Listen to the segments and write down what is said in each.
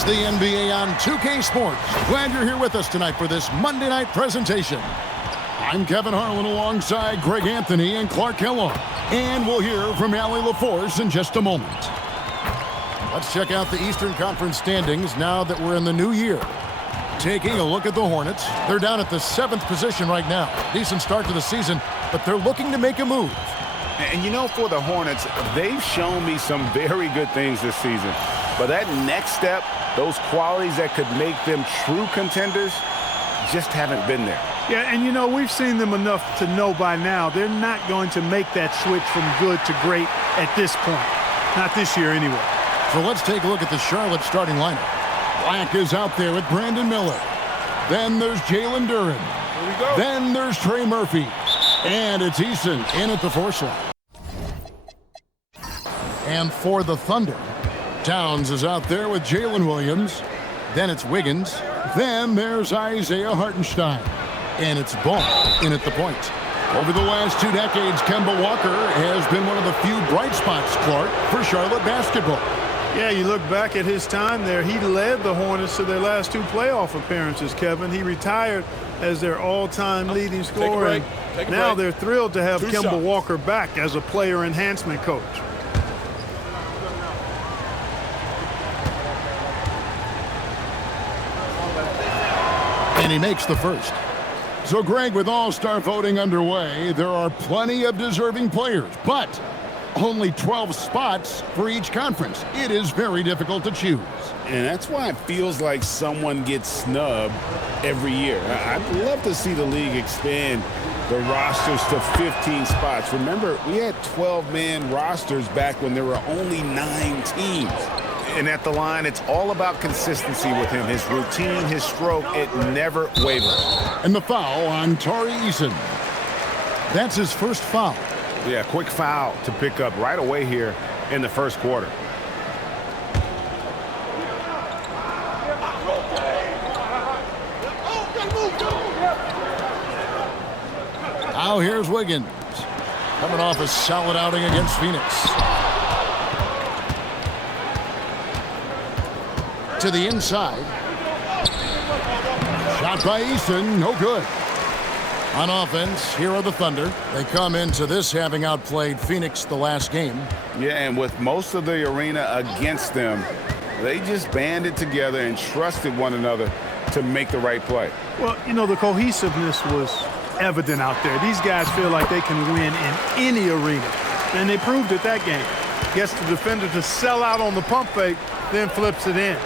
It's the NBA on 2K Sports. Glad you're here with us tonight for this Monday night presentation. I'm Kevin Harlan alongside Greg Anthony and Clark Kellogg. And we'll hear from Allie LaForce in just a moment. Let's check out the Eastern Conference standings now that we're in the new year. Taking a look at the Hornets. They're down at the 7th position right now. Decent start to the season, but they're looking to make a move. And you know, for the Hornets, they've shown me some very good things this season. But that next step, those qualities that could make them true contenders, just haven't been there. Yeah, and you know, we've seen them enough to know by now they're not going to make that switch from good to great at this point. Not this year anyway. So let's take a look at the Charlotte starting lineup. Black is out there with Brandon Miller. Then there's Jalen Duren. Here we go. Then there's Trey Murphy. And it's Eason in at the 4 slot. And for the Thunder, Towns is out there with Jalen Williams. Then it's Wiggins. Then there's Isaiah Hartenstein. And it's Ball in at the point. Over the last 2 decades, Kemba Walker has been one of the few bright spots, Clark, for Charlotte basketball. Yeah, you look back at his time there, he led the Hornets to their last 2 playoff appearances, Kevin. He retired as their all-time leading scorer. Now they're thrilled to have Kemba Walker back as a player enhancement coach. And he makes the first. So, Greg, with All-Star voting underway, there are plenty of deserving players, but only 12 spots for each conference. It is very difficult to choose. And that's why it feels like someone gets snubbed every year. I'd love to see the league expand the rosters to 15 spots. Remember, we had 12-man rosters back when there were only 9 teams. And at the line, it's all about consistency with him. His routine, his stroke, it never wavers. And the foul on Tari Eason. That's his first foul. Yeah, quick foul to pick up right away here in the first quarter. Now here's Wiggins. Coming off a solid outing against Phoenix. To the inside. Shot by Eason, no good. On offense, here are the Thunder. They come into this having outplayed Phoenix the last game. Yeah, and with most of the arena against them, they just banded together and trusted one another to make the right play. Well, you know, the cohesiveness was evident out there. These guys feel like they can win in any arena, and they proved it that game. Gets the defender to sell out on the pump fake, then flips it in.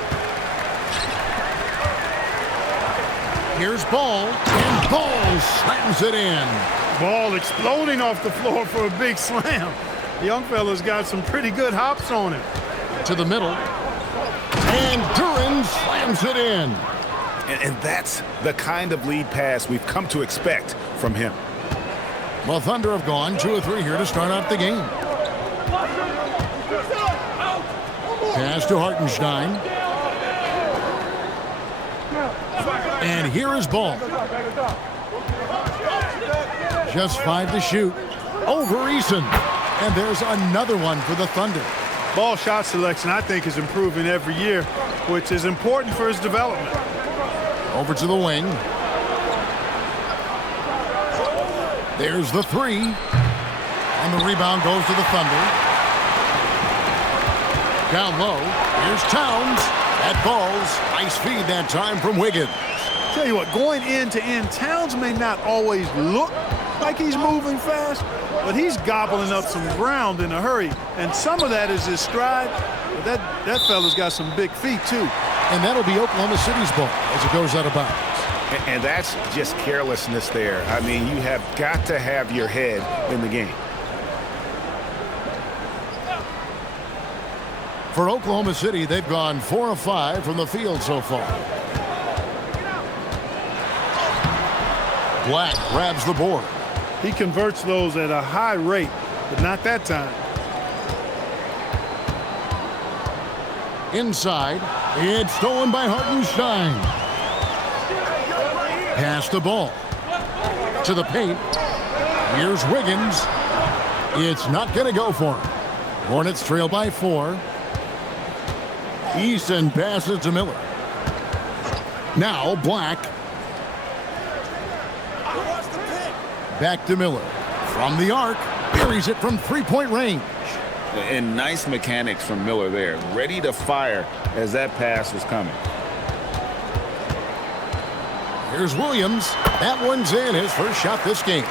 Here's Ball, and Ball slams it in. Ball exploding off the floor for a big slam. The young fella's got some pretty good hops on him. To the middle, and Duren slams it in. And that's the kind of lead pass we've come to expect from him. Well, Thunder have gone 2 or 3 here to start out the game. Pass to Hartenstein. And here is Ball. Just 5 to shoot. Over Eason. And there's another one for the Thunder. Ball shot selection, I think, is improving every year, which is important for his development. Over to the wing. There's the 3. And the rebound goes to the Thunder. Down low. Here's Towns. That falls. Nice feed that time from Wiggins. Tell you what, going end to end, Towns may not always look like he's moving fast, but he's gobbling up some ground in a hurry. And some of that is his stride. But that fella's got some big feet, too. And that'll be Oklahoma City's ball as it goes out of bounds. And that's just carelessness there. I mean, you have got to have your head in the game. For Oklahoma City, they've gone 4 of 5 from the field so far. Black grabs the board. He converts those at a high rate, but not that time. Inside, it's stolen by Hartenstein. Pass the ball. To the paint. Here's Wiggins. It's not going to go for him. Hornets trail by 4. Eason passes to Miller. Now Black. Back to Miller. From the arc. Buries it from three-point range. And nice mechanics from Miller there. Ready to fire as that pass was coming. Here's Williams. That one's in, his first shot this game.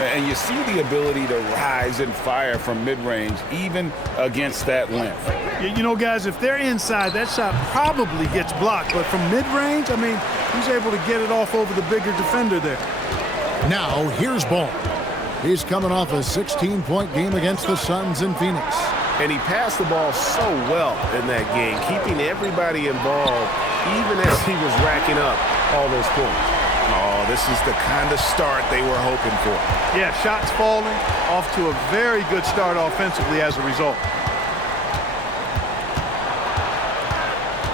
And you see the ability to rise and fire from mid-range, even against that length. You know, guys, if they're inside, that shot probably gets blocked. But from mid-range, I mean, he's able to get it off over the bigger defender there. Now, here's Ball. He's coming off a 16-point game against the Suns in Phoenix. And he passed the ball so well in that game, keeping everybody involved, even as he was racking up all those points. Oh, this is the kind of start they were hoping for. Yeah, shots falling, off to a very good start offensively as a result.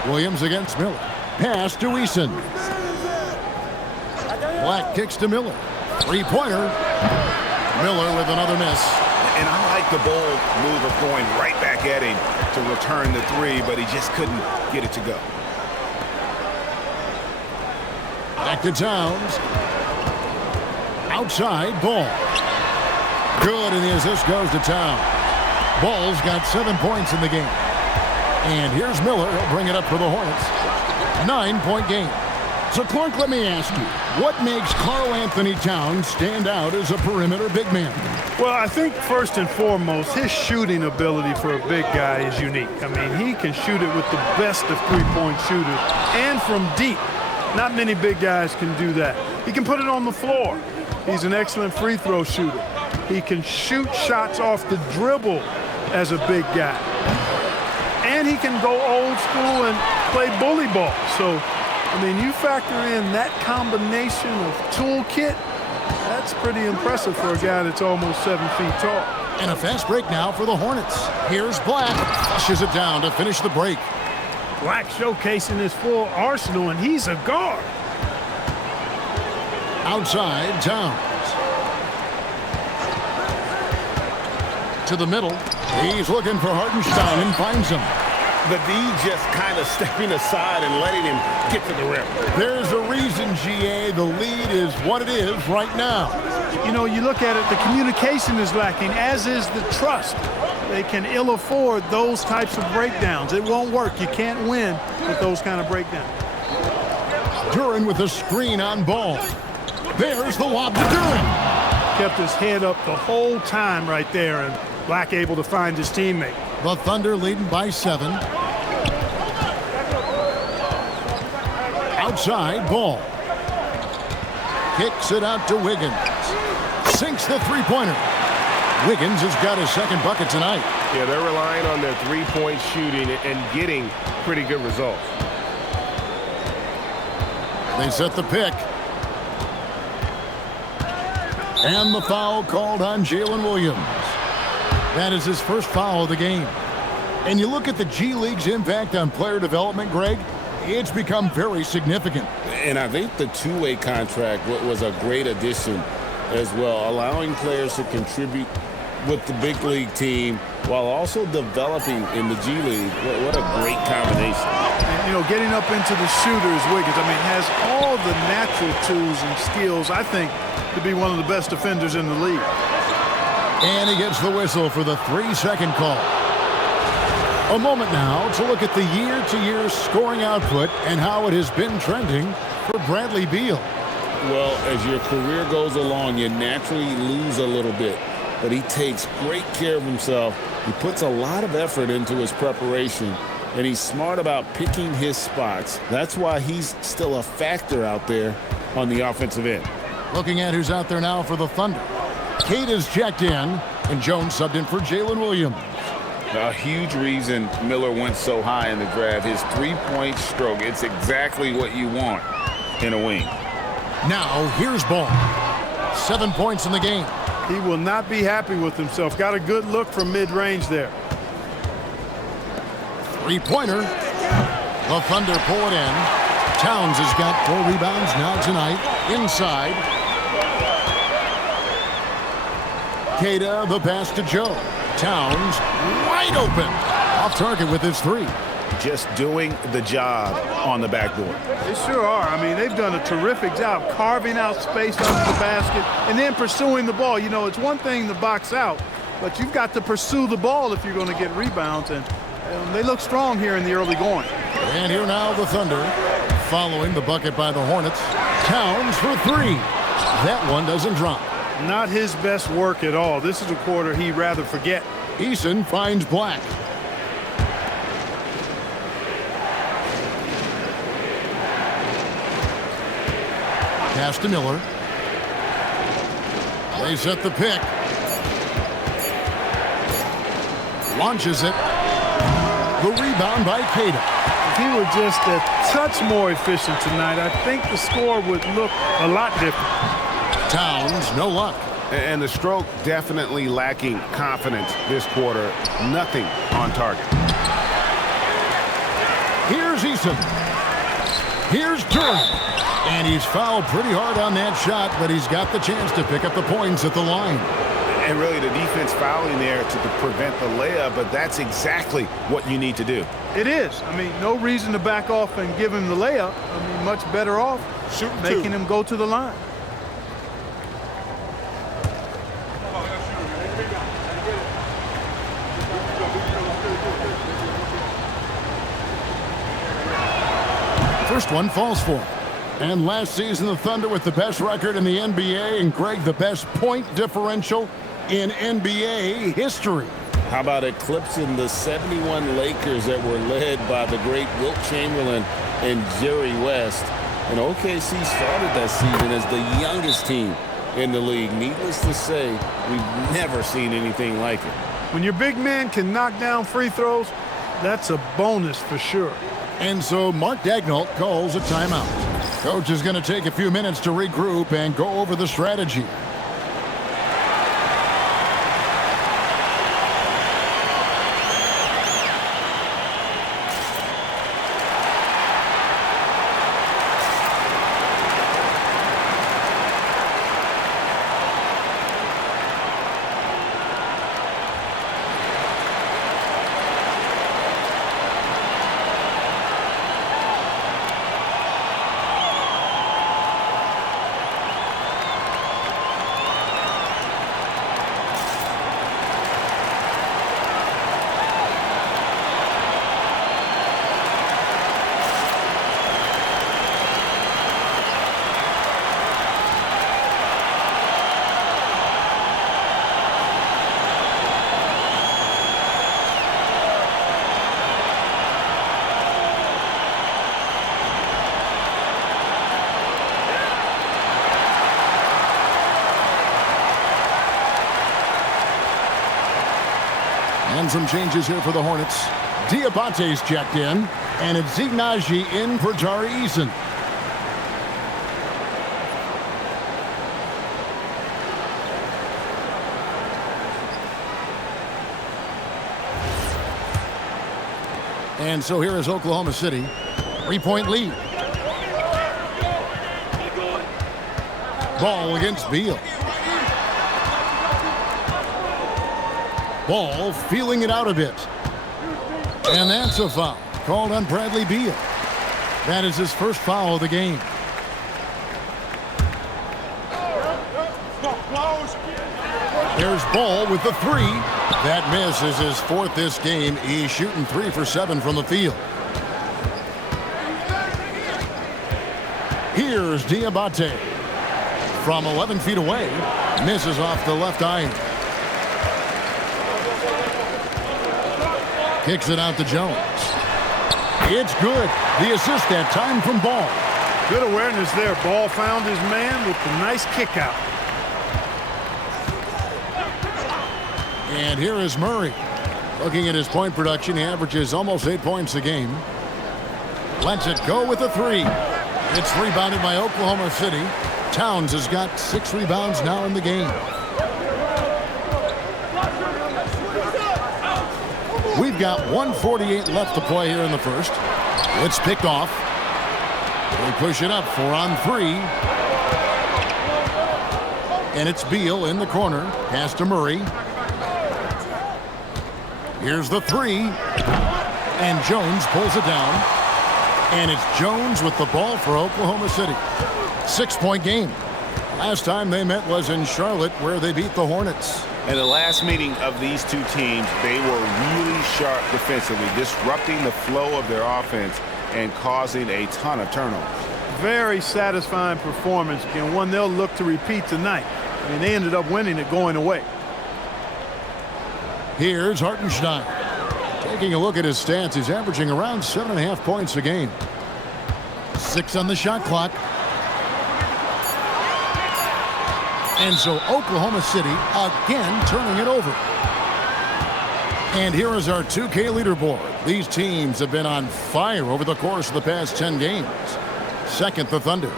Williams against Miller. Pass to Eason. Black kicks to Miller. Three-pointer. Miller with another miss. And I like the bold move of going right back at him to return the three, but he just couldn't get it to go. Back to Towns. Outside, Ball. Good, and the assist goes to Towns. Ball's got 7 points in the game. And here's Miller. He'll bring it up for the Hornets. 9-point game. So, Clark, let me ask you, what makes Karl Anthony Towns stand out as a perimeter big man? Well, I think first and foremost, his shooting ability for a big guy is unique. I mean, he can shoot it with the best of three-point shooters and from deep. Not many big guys can do that. He can put it on the floor. He's an excellent free throw shooter. He can shoot shots off the dribble as a big guy. And he can go old school and play bully ball. So, I mean, you factor in that combination of toolkit, that's pretty impressive for a guy that's almost 7 feet tall. And a fast break now for the Hornets. Here's Black. Flushes it down to finish the break. Black showcasing his full arsenal, and he's a guard. Outside, Towns. To the middle. He's looking for Hartenstein and finds him. The D just kind of stepping aside and letting him get to the rim. There's a reason, GA, the lead is what it is right now. You know, you look at it, the communication is lacking, as is the trust. They can ill afford those types of breakdowns. It won't work. You can't win with those kind of breakdowns. Duren with a screen on Ball. There's the lob to Duren. Kept his head up the whole time right there, and Black able to find his teammate. The Thunder leading by 7. Outside, Ball. Kicks it out to Wiggins. Sinks the three-pointer. Wiggins has got his second bucket tonight. Yeah, they're relying on their three-point shooting and getting pretty good results. They set the pick. And the foul called on Jalen Williams. That is his first foul of the game. And you look at the G League's impact on player development, Greg, it's become very significant. And I think the two-way contract was a great addition as well, allowing players to contribute with the big league team while also developing in the G League. What a great combination. And, you know, getting up into the shooters, Wiggins, I mean, has all the natural tools and skills, I think, to be one of the best defenders in the league. And he gets the whistle for the 3-second call. A moment now to look at the year-to-year scoring output and how it has been trending for Bradley Beal. Well, as your career goes along, you naturally lose a little bit. But he takes great care of himself. He puts a lot of effort into his preparation, and he's smart about picking his spots. That's why he's still a factor out there on the offensive end. Looking at who's out there now for the Thunder. Cade is checked in, and Jones subbed in for Jalen Williams. A huge reason Miller went so high in the draft, his three-point stroke. It's exactly what you want in a wing. Now, here's Ball. 7 points in the game. He will not be happy with himself. Got a good look from mid-range there. Three-pointer. The Thunder pull it in. Towns has got 4 rebounds now tonight. Inside. Queta, the pass to Joe. Towns wide open. Off target with his 3. just doing the job on the backboard. They sure are. I mean, they've done a terrific job carving out space under the basket and then pursuing the ball. You know, it's one thing to box out, but you've got to pursue the ball if you're going to get rebounds, and they look strong here in the early going. And here now the Thunder, following the bucket by the Hornets. Towns for three. That one doesn't drop. Not his best work at all. This is a quarter he'd rather forget. Eason finds Black. Pass to Miller. They set the pick. Launches it. The rebound by Cato. If he were just a touch more efficient tonight, I think the score would look a lot different. Towns, no luck. And the stroke definitely lacking confidence this quarter. Nothing on target. Here's Eason. Here's Durham. And he's fouled pretty hard on that shot, but he's got the chance to pick up the points at the line. And really the defense fouling there to prevent the layup, but that's exactly what you need to do. It is. I mean, no reason to back off and give him the layup. I mean, much better off making him go to the line. First one falls for him. And last season, the Thunder with the best record in the NBA, and Greg, the best point differential in NBA history. How about eclipsing the 71 Lakers that were led by the great Wilt Chamberlain and Jerry West? And OKC started that season as the youngest team in the league. Needless to say, we've never seen anything like it. When your big man can knock down free throws, that's a bonus for sure. And so Mark Daigneault calls a timeout. Coach is going to take a few minutes to regroup and go over the strategy. And some changes here for the Hornets. Diabate's checked in, and it's Ignaji in for Tari Eason. And so here is Oklahoma City. 3-point lead. Ball against Beal. Ball feeling it out a bit. And that's a foul called on Bradley Beal. That is his first foul of the game. There's Ball with the three. That miss is his fourth this game. He's shooting 3 for 7 from the field. Here's Diabate. From 11 feet away. Misses off the left iron. Kicks it out to Jones. It's good. The assist that time from Ball. Good awareness there. Ball found his man with the nice kick out. And here is Murray. Looking at his point production, he averages almost 8 points a game. Lets it go with a three. It's rebounded by Oklahoma City. Towns has got 6 rebounds now in the game. We've got 1:48 left to play here in the first. It's picked off. They push it up 4 on 3. And it's Beal in the corner. Pass to Murray. Here's the three. And Jones pulls it down. And it's Jones with the ball for Oklahoma City. 6-point game. Last time they met was in Charlotte, where they beat the Hornets. In the last meeting of these two teams, they were really sharp defensively, disrupting the flow of their offense and causing a ton of turnovers. Very satisfying performance, and one they'll look to repeat tonight. I mean, they ended up winning it going away. Here's Hartenstein. Taking a look at his stats, he's averaging around 7.5 points a game. 6 on the shot clock. And so Oklahoma City again turning it over. And here is our 2K leaderboard. These teams have been on fire over the course of the past 10 games. Second, the Thunder.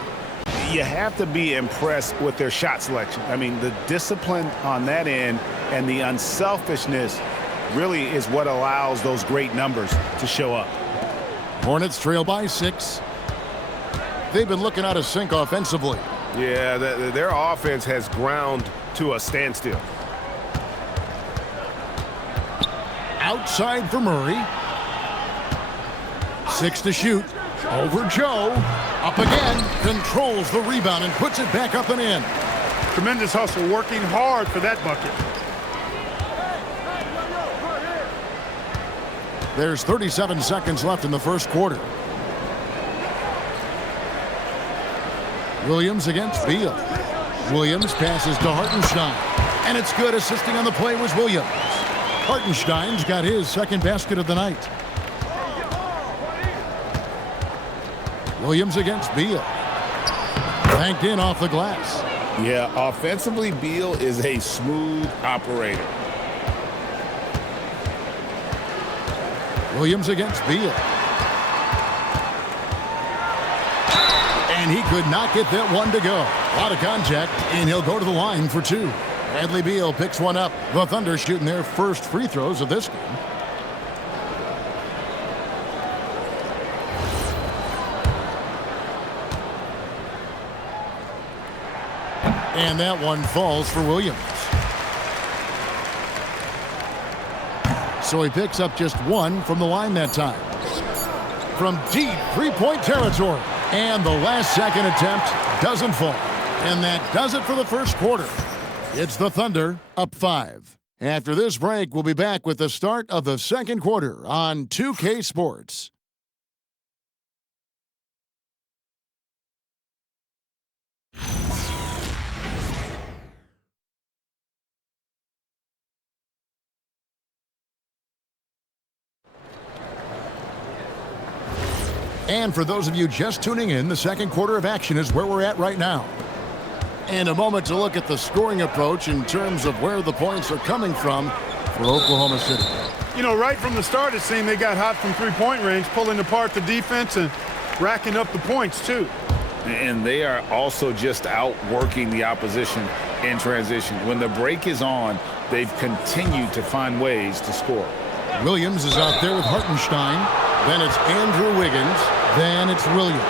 You have to be impressed with their shot selection. I mean, the discipline on that end and the unselfishness really is what allows those great numbers to show up. Hornets trail by 6. They've been looking out of sync offensively. Yeah, their offense has ground to a standstill. Outside for Murray. 6 to shoot. Over Joe. Up again. Controls the rebound and puts it back up and in. Tremendous hustle, working hard for that bucket. There's 37 seconds left in the first quarter. Williams against Beal. Williams passes to Hartenstein. And it's good. Assisting on the play was Williams. Hartenstein's got his second basket of the night. Williams against Beal. Banked in off the glass. Yeah, offensively, Beal is a smooth operator. Williams against Beal. And he could not get that one to go. A lot of contact, and he'll go to the line for 2. Bradley Beal picks one up. The Thunder shooting their first free throws of this game. And that one falls for Williams. So he picks up just 1 from the line that time. From deep 3-point territory. And the last second attempt doesn't fall. And that does it for the first quarter. It's the Thunder up 5. After this break, we'll be back with the start of the second quarter on 2K Sports. And for those of you just tuning in, the second quarter of action is where we're at right now. And a moment to look at the scoring approach in terms of where the points are coming from for Oklahoma City. You know, right from the start, it seemed they got hot from 3-point range, pulling apart the defense and racking up the points, too. And they are also just outworking the opposition in transition. When the break is on, they've continued to find ways to score. Williams is out there with Hartenstein. Then it's Andrew Wiggins. Then it's Williams.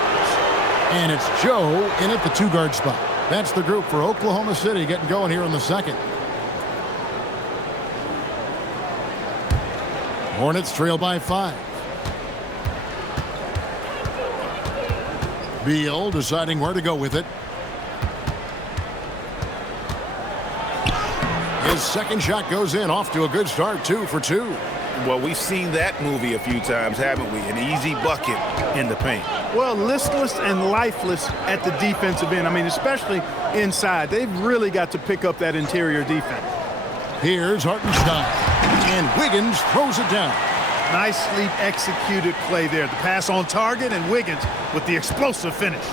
And it's Joe in at the 2-guard spot. That's the group for Oklahoma City getting going here in the second. Hornets trail by 5. Beal deciding where to go with it. His second shot goes in, off to a good start, 2 for 2. Well, we've seen that movie a few times, haven't we? An easy bucket in the paint. Well, listless and lifeless at the defensive end. I mean, especially inside. They've really got to pick up that interior defense. Here's Hartenstein. And Wiggins throws it down. Nicely executed play there. The pass on target, and Wiggins with the explosive finish.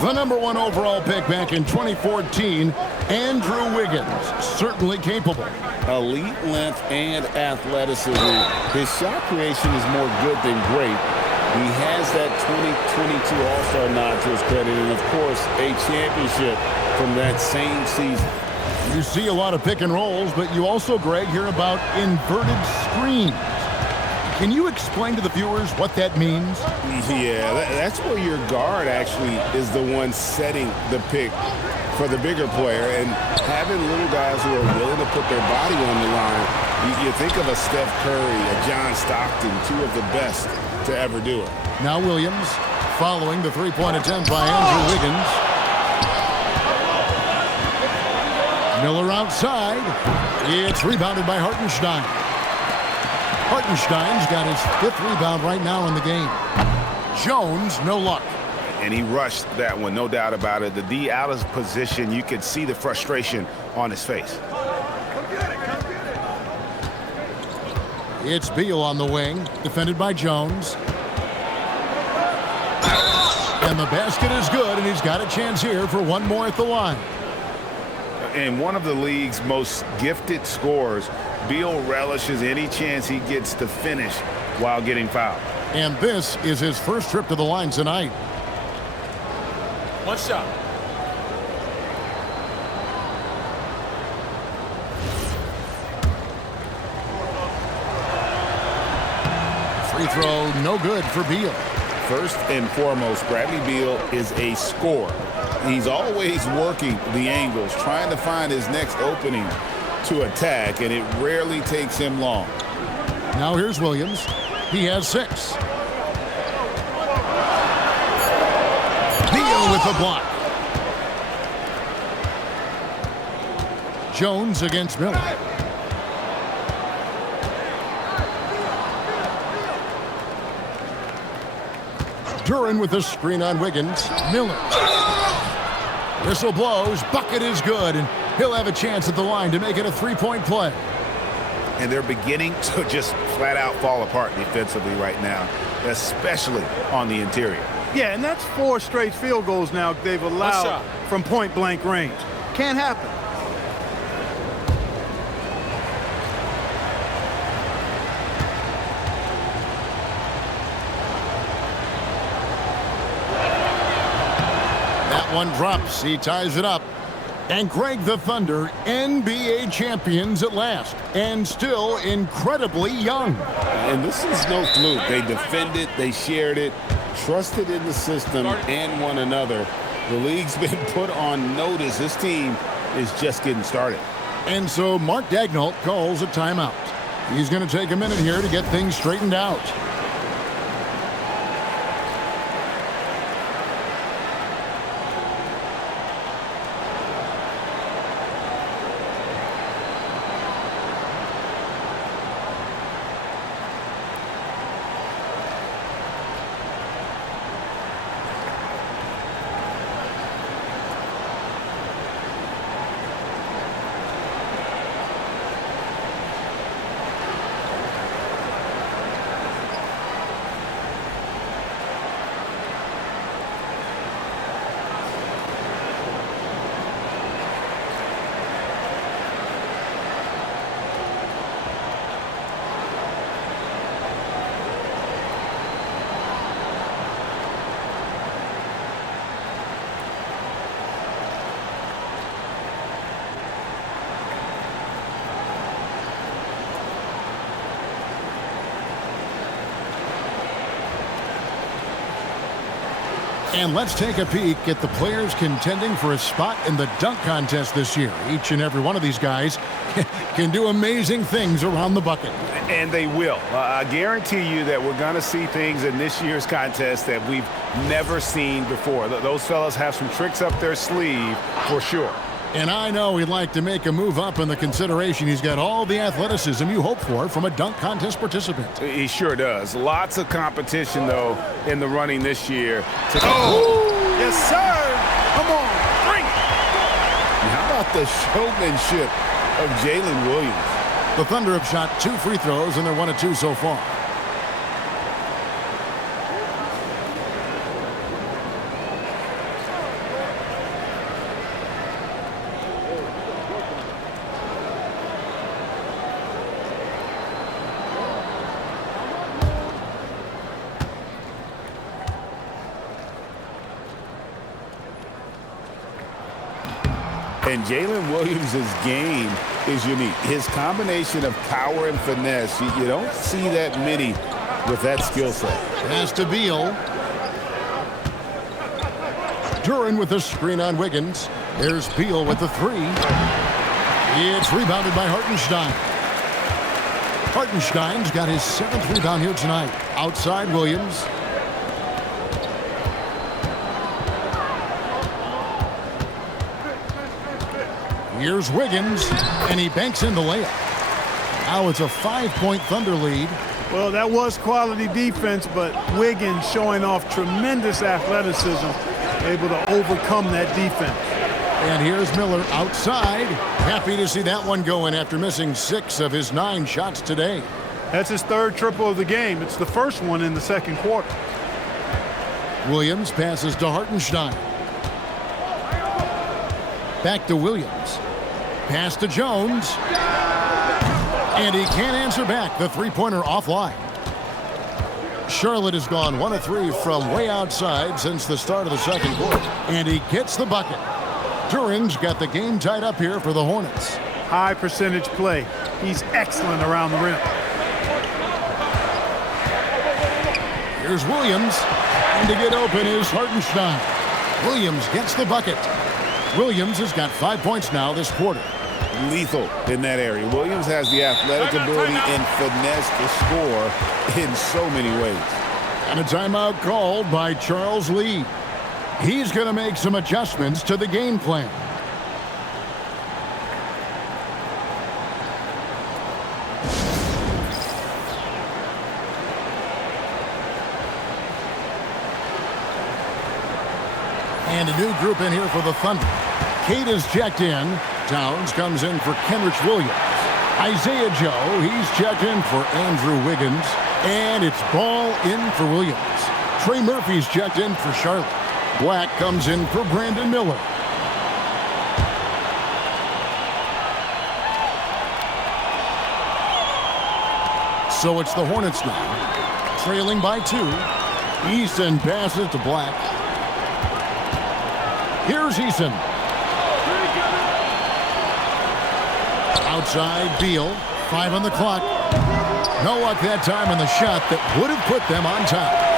The #1 overall pick back in 2014, Andrew Wiggins, certainly capable. Elite length and athleticism. His shot creation is more good than great. He has that 2022 All-Star nod to his credit, and of course, a championship from that same season. You see a lot of pick and rolls, but you also, Greg, hear about inverted screens. Can you explain to the viewers what that means? Yeah, that's where your guard actually is the one setting the pick for the bigger player, and having little guys who are willing to put their body on the line, you think of a Steph Curry, a John Stockton, two of the best to ever do it. Now Williams following the three-point attempt by Andrew Wiggins. Miller outside. It's rebounded by Hartenstein. Hartenstein's got his 5th rebound right now in the game. Jones, no luck. And he rushed that one, no doubt about it. The D out of position, you could see the frustration on his face. It's Beal on the wing, defended by Jones. And the basket is good, and he's got a chance here for one more at the line. And one of the league's most gifted scorers, Beal relishes any chance he gets to finish while getting fouled. And this is his first trip to the line tonight. One shot. Free throw, no good for Beal. First and foremost, Bradley Beal is a scorer. He's always working the angles, trying to find his next opening to attack, and it rarely takes him long. Now here's Williams. He has 6. Beal with the block. Jones against Miller. Duran with the screen on Wiggins. Miller. Whistle blows. Bucket is good, and he'll have a chance at the line to make it a 3-point play. And they're beginning to just flat out fall apart defensively right now, especially on the interior. Yeah, and that's 4 straight field goals now they've allowed from point-blank range. Can't happen. That one drops. He ties it up. And Greg, the Thunder, NBA champions at last, and still incredibly young. And this is no fluke. They defended, they shared it, trusted in the system and one another. The league's been put on notice. This team is just getting started. And so Mark Daigneault calls a timeout. He's going to take a minute here to get things straightened out. And let's take a peek at the players contending for a spot in the dunk contest this year. Each and every one of these guys can do amazing things around the bucket. And they will. I guarantee you that we're going to see things in this year's contest that we've never seen before. Those fellas have some tricks up their sleeve for sure. And I know he'd like to make a move up in the consideration. He's got all the athleticism you hope for from a dunk contest participant. He sure does. Lots of competition, though, in the running this year. Yes, sir. Come on, bring it. How about the showmanship of Jalen Williams? The Thunder have shot 2 free throws, and they're 1 of 2 so far. And Jalen Williams' game is unique. His combination of power and finesse, you don't see that many with that skill set. Pass to Beal. Duran with the screen on Wiggins. There's Beal with the three. It's rebounded by Hartenstein. Hartenstein's got his 7th rebound here tonight. Outside Williams. Here's Wiggins, and he banks in the layup. Now it's a 5-point Thunder lead. Well, that was quality defense, but Wiggins showing off tremendous athleticism, able to overcome that defense. And here's Miller outside. Happy to see that one going after missing 6 of his 9 shots today. That's his 3rd triple of the game. It's the first one in the 2nd quarter. Williams passes to Hartenstein. Back to Williams. Pass to Jones. And he can't answer back. The three-pointer offline. Charlotte has gone 1 of 3 from way outside since the start of the 2nd quarter. And he gets the bucket. Duran's got the game tied up here for the Hornets. High percentage play. He's excellent around the rim. Here's Williams. And to get open is Hartenstein. Williams gets the bucket. Williams has got 5 points now this quarter. Lethal in that area. Williams has the athletic ability and finesse to score in so many ways. And a timeout called by Charles Lee. He's going to make some adjustments to the game plan. And a new group in here for the Thunder. Kate is checked in. Towns comes in for Kenrich Williams. Isaiah Joe, he's checked in for Andrew Wiggins. And it's Ball in for Williams. Trey Murphy's checked in for Charlotte. Black comes in for Brandon Miller. So it's the Hornets now, trailing by 2. Eason passes to Black. Here's Eason. Outside, Beal. 5 on the clock. No luck that time on the shot that would have put them on top.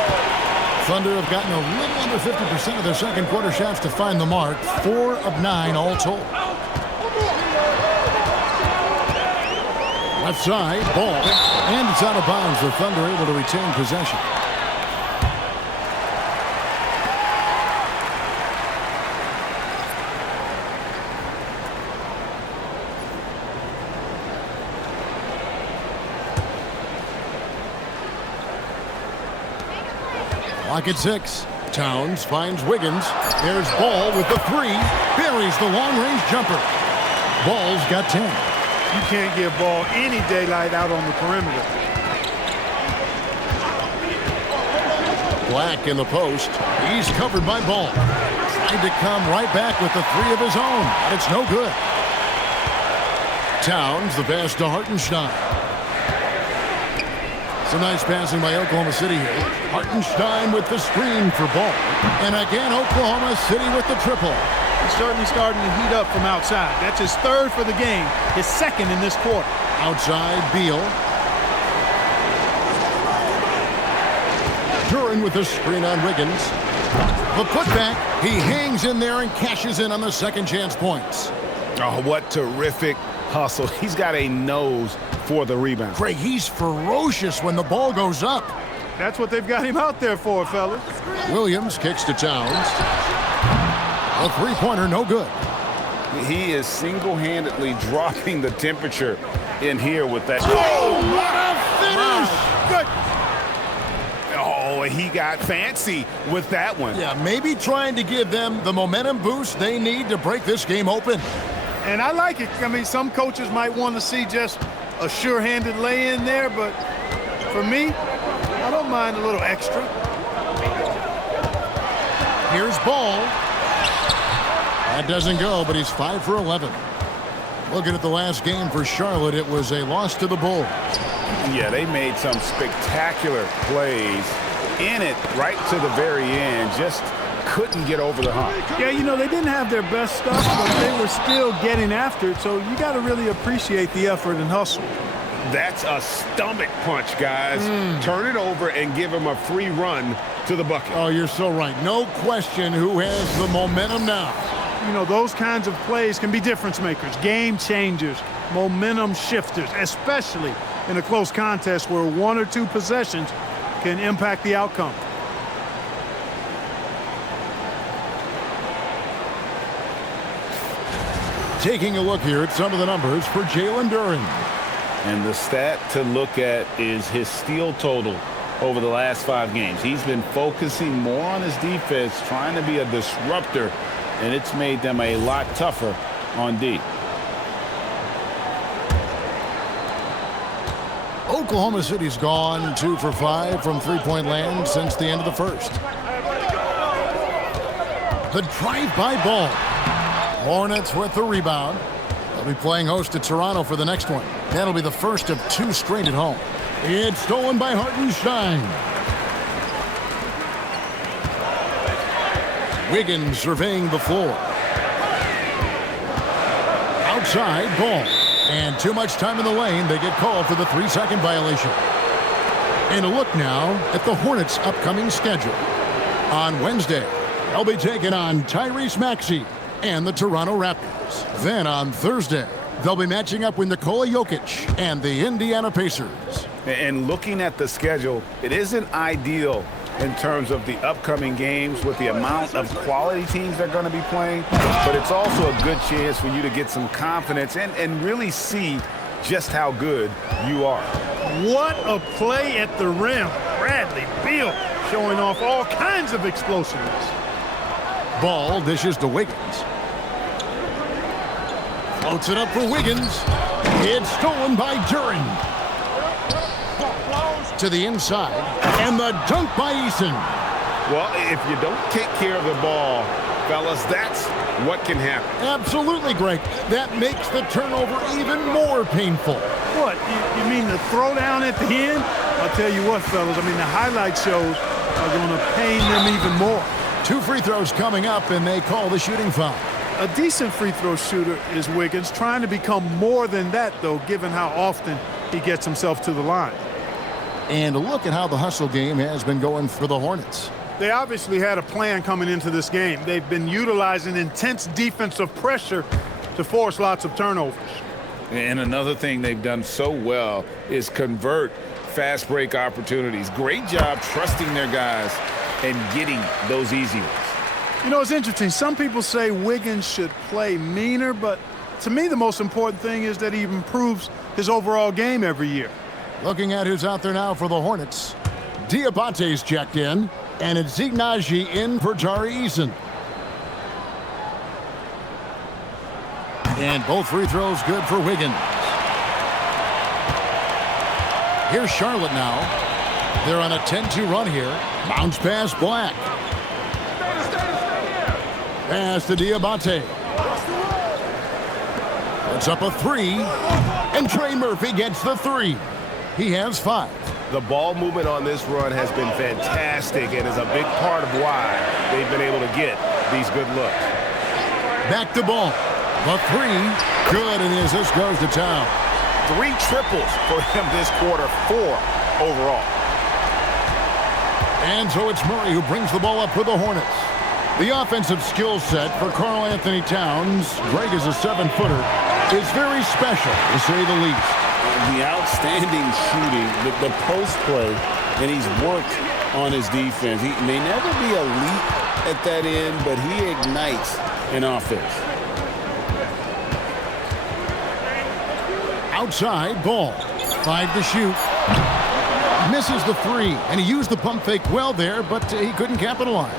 Thunder have gotten a little under 50% of their 2nd quarter shots to find the mark. 4 of 9 all told. Left side, Ball. And it's out of bounds. The Thunder able to retain possession. Clock at 6. Towns finds Wiggins. There's Ball with the 3. Buries the long-range jumper. Ball's got 10. You can't give Ball any daylight out on the perimeter. Black in the post. He's covered by Ball. Trying to come right back with the 3 of his own. It's no good. Towns, the pass to Hartenstein. Some nice passing by Oklahoma City here. Hartenstein with the screen for Ball. And again, Oklahoma City with the triple. He's certainly starting to heat up from outside. That's his 3rd for the game, his 2nd in this quarter. Outside, Beal. Duran with the screen on Wiggins. The putback. He hangs in there and cashes in on the 2nd chance points. Oh, what terrific hustle. He's got a nose for the rebound. Craig, he's ferocious when the ball goes up. That's what they've got him out there for, fellas. Williams kicks to Towns. A three-pointer, no good. He is single-handedly dropping the temperature in here with that. Oh, what a finish! Good. Oh, he got fancy with that one. Yeah, maybe trying to give them the momentum boost they need to break this game open. And I like it. I mean, some coaches might want to see just a sure-handed lay-in there, but for me, I don't mind a little extra. Here's Ball. That doesn't go, but he's 5 for 11. Looking at the last game for Charlotte, it was a loss to the Bulls. Yeah, they made some spectacular plays in it right to the very end. Just couldn't get over the hump. Yeah, you know, they didn't have their best stuff, but they were still getting after it, so you got to really appreciate the effort and hustle. That's a stomach punch, guys. Turn it over and give him a free run to to the bucket. Oh, you're so right. No question who has the momentum now. You know, those kinds of plays can be difference makers, game changers, momentum shifters, especially in a close contest where one or two possessions can impact the outcome. Taking a look here at some of the numbers for Jalen Duren. And the stat to look at is his steal total over the last 5 games. He's been focusing more on his defense, trying to be a disruptor, and it's made them a lot tougher on D. Oklahoma City's gone 2 for 5 from three-point land since the end of the first. The drive-by ball. Hornets with the rebound. They'll be playing host to Toronto for the next one. That'll be the first of 2 straight at home. It's stolen by Hartenstein. Wiggins surveying the floor. Outside ball. And too much time in the lane. They get called for the 3-second violation. And a look now at the Hornets' upcoming schedule. On Wednesday, they'll be taking on Tyrese Maxey and the Toronto Raptors. Then on Thursday, they'll be matching up with Nikola Jokic and the Indiana Pacers. And looking at the schedule, it isn't ideal in terms of the upcoming games with the amount of quality teams they're going to be playing, but it's also a good chance for you to get some confidence and really see just how good you are. What a play at the rim. Bradley Beal showing off all kinds of explosiveness. Ball dishes to Wiggins. Floats it up for Wiggins. It's stolen by Duren. To the inside. And the dunk by Eason. Well, if you don't take care of the ball, fellas, that's what can happen. Absolutely, Greg. That makes the turnover even more painful. What, you mean the throwdown at the end? I'll tell you what, fellas, I mean, the highlight shows are going to pain them even more. 2 free throws coming up, and they call the shooting foul. A decent free throw shooter is Wiggins, trying to become more than that, though, given how often he gets himself to the line. And look at how the hustle game has been going for the Hornets. They obviously had a plan coming into this game. They've been utilizing intense defensive pressure to force lots of turnovers. And another thing they've done so well is convert fast break opportunities. Great job trusting their guys and getting those easy ones. You know, it's interesting. Some people say Wiggins should play meaner, but to me the most important thing is that he improves his overall game every year. Looking at who's out there now for the Hornets. Diabate's checked in, and it's Ignaji in for Tari Eason. And both free throws good for Wiggins. Here's Charlotte now. They're on a 10-2 run here. Bounce pass Black. Pass to Diabate. Puts up a 3. And Trey Murphy gets the 3. He has 5. The ball movement on this run has been fantastic and is a big part of why they've been able to get these good looks. Back to ball. The 3. Good, and his assist goes to Town. 3 triples for him this quarter, 4 overall. And so it's Murray who brings the ball up for the Hornets. The offensive skill set for Karl Anthony Towns, Greg is a 7-footer, is very special, to say the least. The outstanding shooting, the post play, and he's worked on his defense. He may never be elite at that end, but he ignites an offense. Outside ball. 5 to shoot. Misses the 3, and he used the pump fake well there, but he couldn't capitalize.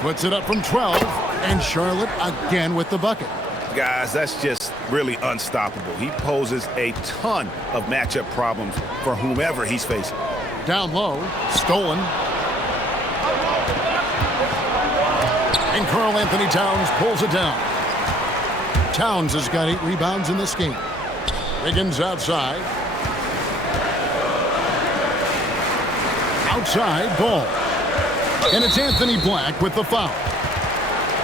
Puts it up from 12, and Charlotte again with the bucket. Guys, that's just really unstoppable. He poses a ton of matchup problems for whomever he's facing. Down low, stolen. And Karl Anthony Towns pulls it down. Towns has got 8 rebounds in this game. Wiggins outside. Outside ball. And it's Anthony Black with the foul.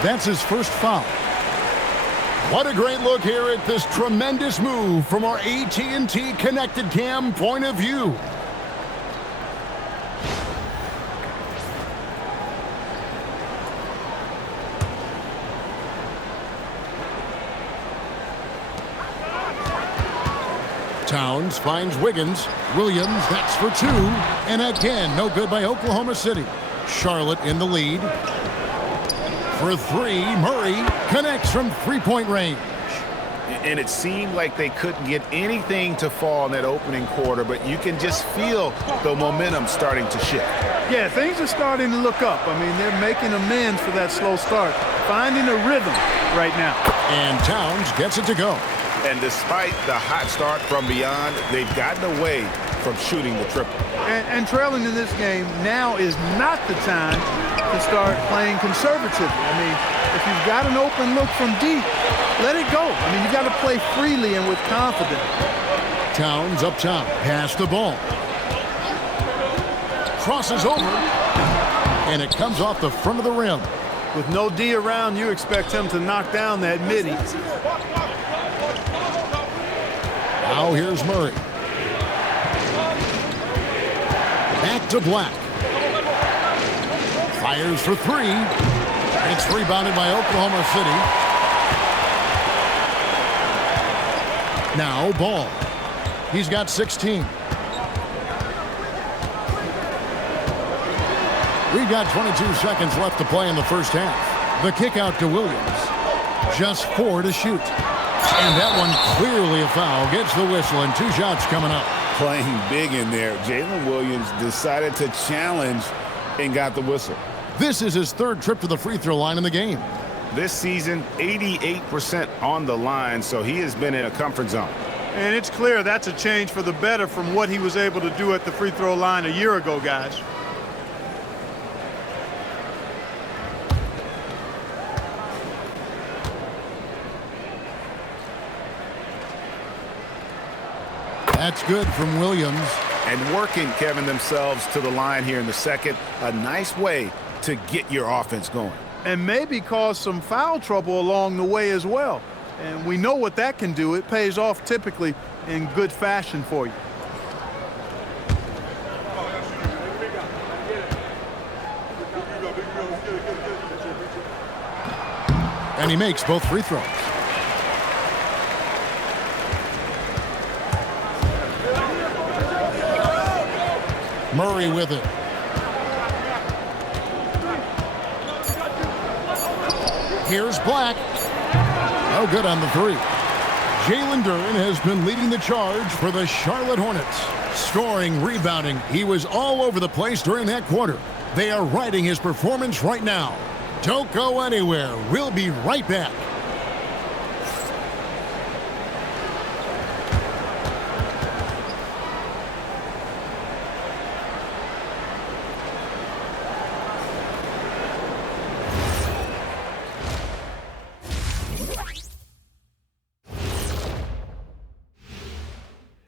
That's his first foul. What a great look here at this tremendous move from our AT&T Connected Cam point of view. Towns finds Wiggins. Williams, that's for two. And again, no good by Oklahoma City. Charlotte in the lead. For three, Murray connects from three-point range. And it seemed like they couldn't get anything to fall in that opening quarter, but you can just feel the momentum starting to shift. Yeah, things are starting to look up. I mean, they're making amends for that slow start, finding a rhythm right now. And Towns gets it to go. And despite the hot start from beyond, they've gotten away from shooting the triple. And trailing in this game, now is not the time to start playing conservatively. I mean, if you've got an open look from deep, let it go. I mean, you've got to play freely and with confidence. Towns up top, pass the ball. Crosses over, and it comes off the front of the rim. With no D around, you expect him to knock down that midi. Now here's Murray. Back to Black. Fires for three. It's rebounded by Oklahoma City. Now Ball. He's got 16. We've got 22 seconds left to play in the first half. The kick out to Williams. Just 4 to shoot. And that one clearly a foul. Gets the whistle and 2 shots coming up. Playing big in there. Jalen Williams decided to challenge and got the whistle. This is his 3rd trip to the free throw line in the game. This season, 88% on the line, so he has been in a comfort zone. And it's clear that's a change for the better from what he was able to do at the free throw line a year ago, guys. That's good from Williams. And working, Kevin, themselves to the line here in the second. A nice way to get your offense going. And maybe cause some foul trouble along the way as well. And we know what that can do. It pays off typically in good fashion for you. And he makes both free throws. Murray with it. Here's Black. No good on the three. Jalen Duren has been leading the charge for the Charlotte Hornets. Scoring, rebounding. He was all over the place during that quarter. They are riding his performance right now. Don't go anywhere. We'll be right back.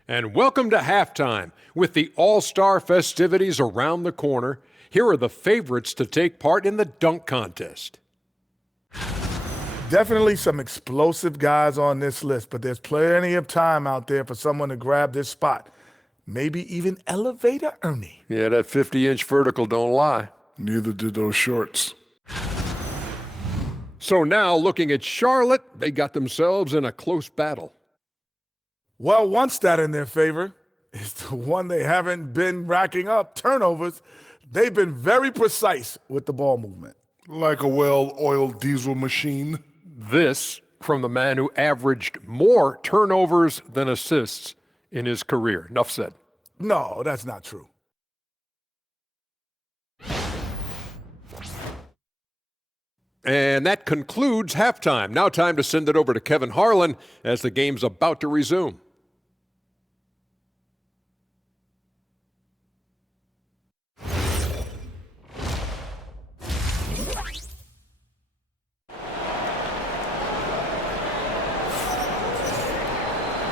And welcome to halftime. With the All-Star festivities around the corner, here are the favorites to take part in the dunk contest. Definitely some explosive guys on this list, but there's plenty of time out there for someone to grab this spot. Maybe even Elevator Ernie. Yeah, that 50-inch vertical don't lie. Neither did those shorts. So now, looking at Charlotte, they got themselves in a close battle. Well, one stat in their favor is the one they haven't been racking up, turnovers. They've been very precise with the ball movement. Like a well-oiled diesel machine. This from the man who averaged more turnovers than assists in his career. Enough said. No, that's not true. And that concludes halftime. Now time to send it over to Kevin Harlan as the game's about to resume.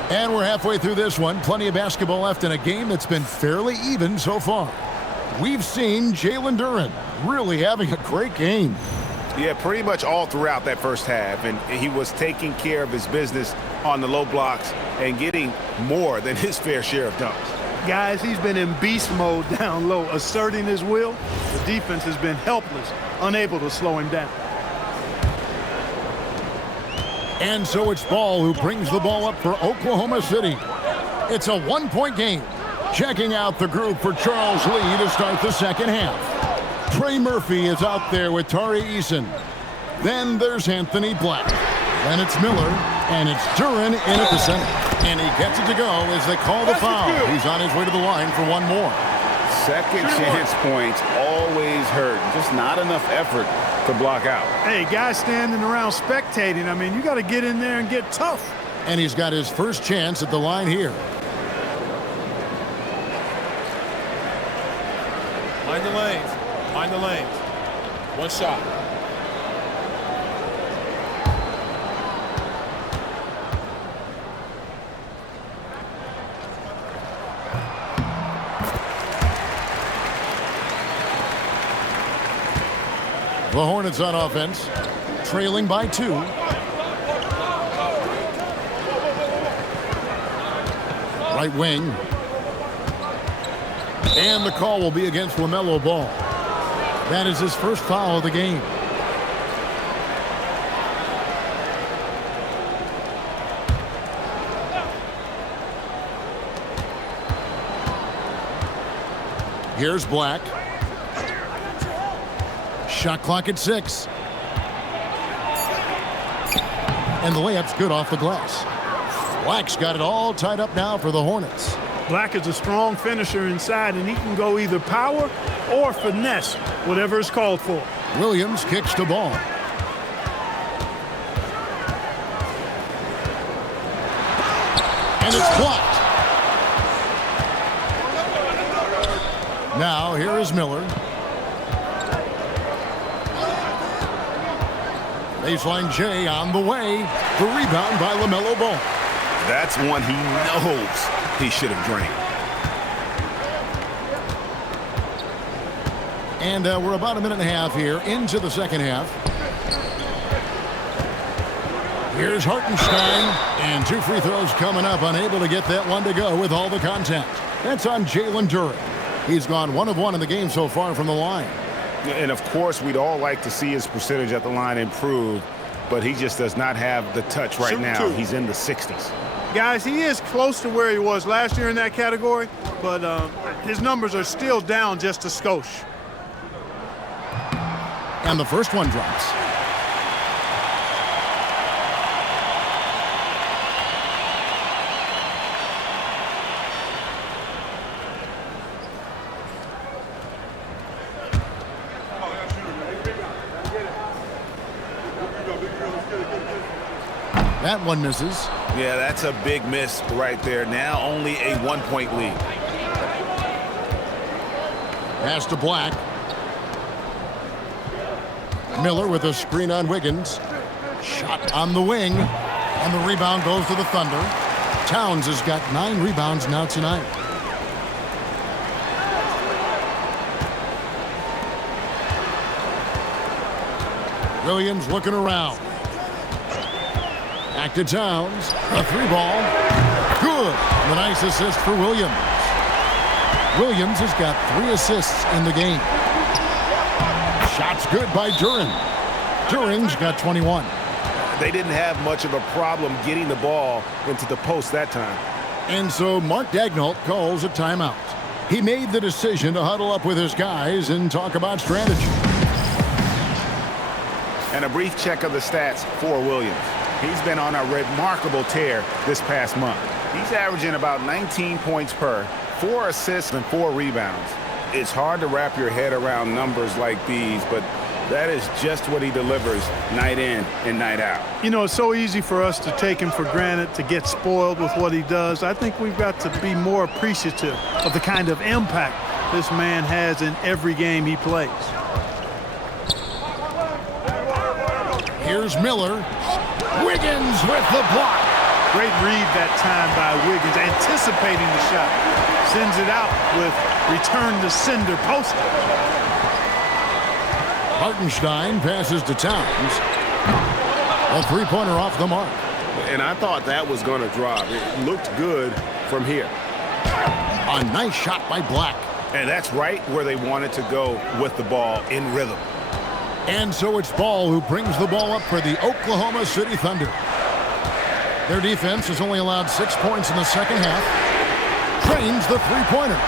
And we're halfway through this one. Plenty of basketball left in a game that's been fairly even so far. We've seen Jalen Duren really having a great game. Yeah, pretty much all throughout that first half, and he was taking care of his business on the low blocks and getting more than his fair share of dunks. Guys, he's been in beast mode down low, asserting his will. The defense has been helpless, unable to slow him down. And so it's Ball who brings the ball up for Oklahoma City. It's a one-point game. Checking out the group for Charles Lee to start the second half. Trey Murphy is out there with Tari Eason. Then there's Anthony Black. Then it's Miller, and it's Duren in at the center. And he gets it to go as they call the foul. He's on his way to the line for one more. Second chance points always hurt. Just not enough effort to block out. Hey, guys standing around spectating. I mean, you got to get in there and get tough. And he's got his first chance at the line here. Mind the lanes. Mind the lanes. One shot. The Hornets on offense, trailing by 2. Right wing. And the call will be against LaMelo Ball. That is his first foul of the game. Here's Black. Shot clock at 6. And the layup's good off the glass. Black's got it all tied up now for the Hornets. Black is a strong finisher inside, and he can go either power or finesse, whatever is called for. Williams kicks the ball. And it's blocked. Now here is Miller. Baseline J on the way. The rebound by LaMelo Ball. That's one he knows he should have drained. And we're about a minute and a half here into the second half. Here's Hartenstein. And 2 free throws coming up. Unable to get that one to go with all the contact. That's on Jalen Duren. He's gone 1 of 1 in the game so far from the line. And, of course, we'd all like to see his percentage at the line improve, but he just does not have the touch right now. He's in the 60s. Guys, he is close to where he was last year in that category, but his numbers are still down just a skosh. And the first one drops. That one misses. Yeah, that's a big miss right there. Now only a 1-point lead. Pass to Black. Miller with a screen on Wiggins. Shot on the wing. And the rebound goes to the Thunder. Towns has got 9 rebounds now tonight. Williams looking around. Back to Towns. A 3-ball. Good. And a nice assist for Williams. Williams has got 3 assists in the game. Shots good by Duren. Duren's got 21. They didn't have much of a problem getting the ball into the post that time. And so Mark Daigneault calls a timeout. He made the decision to huddle up with his guys and talk about strategy. And a brief check of the stats for Williams. He's been on a remarkable tear this past month. He's averaging about 19 points per, 4 assists and 4 rebounds. It's hard to wrap your head around numbers like these, but that is just what he delivers night in and night out. You know, it's so easy for us to take him for granted, to get spoiled with what he does. I think we've got to be more appreciative of the kind of impact this man has in every game he plays. Here's Miller. Wiggins with the block. Great read that time by Wiggins, anticipating the shot. Sends it out with return to sender poster. Hartenstein passes to Towns. A 3-pointer off the mark. And I thought that was going to drop. It looked good from here. A nice shot by Black. And that's right where they wanted to go with the ball, in rhythm. And so it's Ball who brings the ball up for the Oklahoma City Thunder. Their defense has only allowed 6 points in the second half. Drains the three-pointer.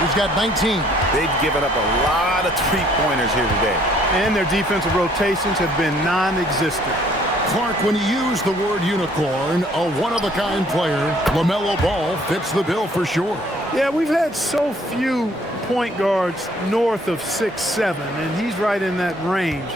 He's got 19. They've given up a lot of three-pointers here today. And their defensive rotations have been non-existent. Clark, when you use the word unicorn, a one-of-a-kind player, LaMelo Ball fits the bill for sure. Yeah, we've had so few point guards north of 6'7", and he's right in that range.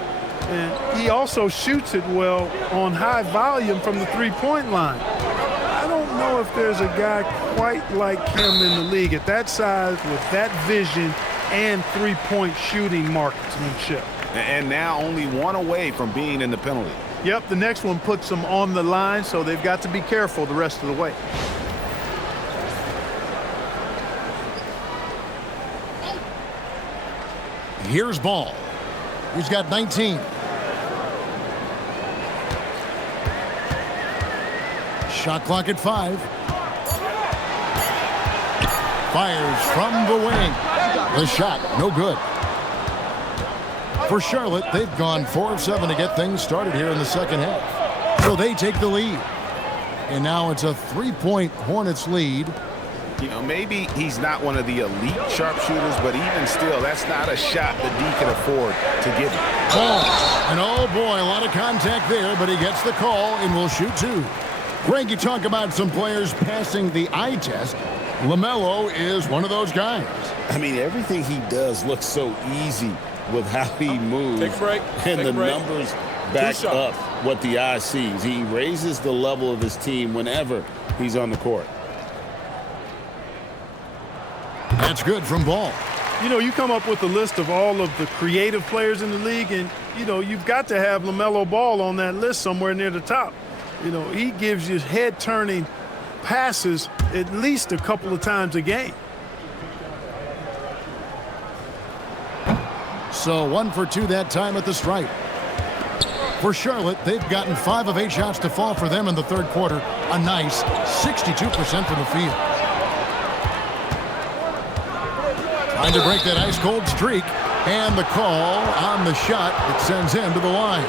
And he also shoots it well on high volume from the three-point line. I don't know if there's a guy quite like him in the league at that size with that vision and three-point shooting marksmanship. And now only one away from being in the penalty. Yep, the next one puts them on the line, so they've got to be careful the rest of the way. Here's Ball. He's got 19. Shot clock at 5. Fires from the wing. The shot, no good. For Charlotte, they've gone 4 of 7 to get things started here in the second half. So they take the lead. And now it's a 3-point Hornets lead. You know, maybe he's not one of the elite sharpshooters, but even still, that's not a shot that D can afford to give him. Ball. And oh boy, a lot of contact there, but he gets the call and will shoot 2. Greg, you talk about some players passing the eye test. LaMelo is one of those guys. I mean, everything he does looks so easy with how he moves. Take a break. And the break. numbers back up what the eye sees. He raises the level of his team whenever he's on the court. That's good from Ball. You know, you come up with a list of all of the creative players in the league, and, you know, you've got to have LaMelo Ball on that list somewhere near the top. You know, he gives you head-turning passes at least a couple of times a game. So 1 for 2 that time at the stripe. For Charlotte, they've gotten 5 of 8 shots to fall for them in the third quarter. A nice 62% from the field. Trying to break that ice-cold streak. And the call on the shot that sends him to the line.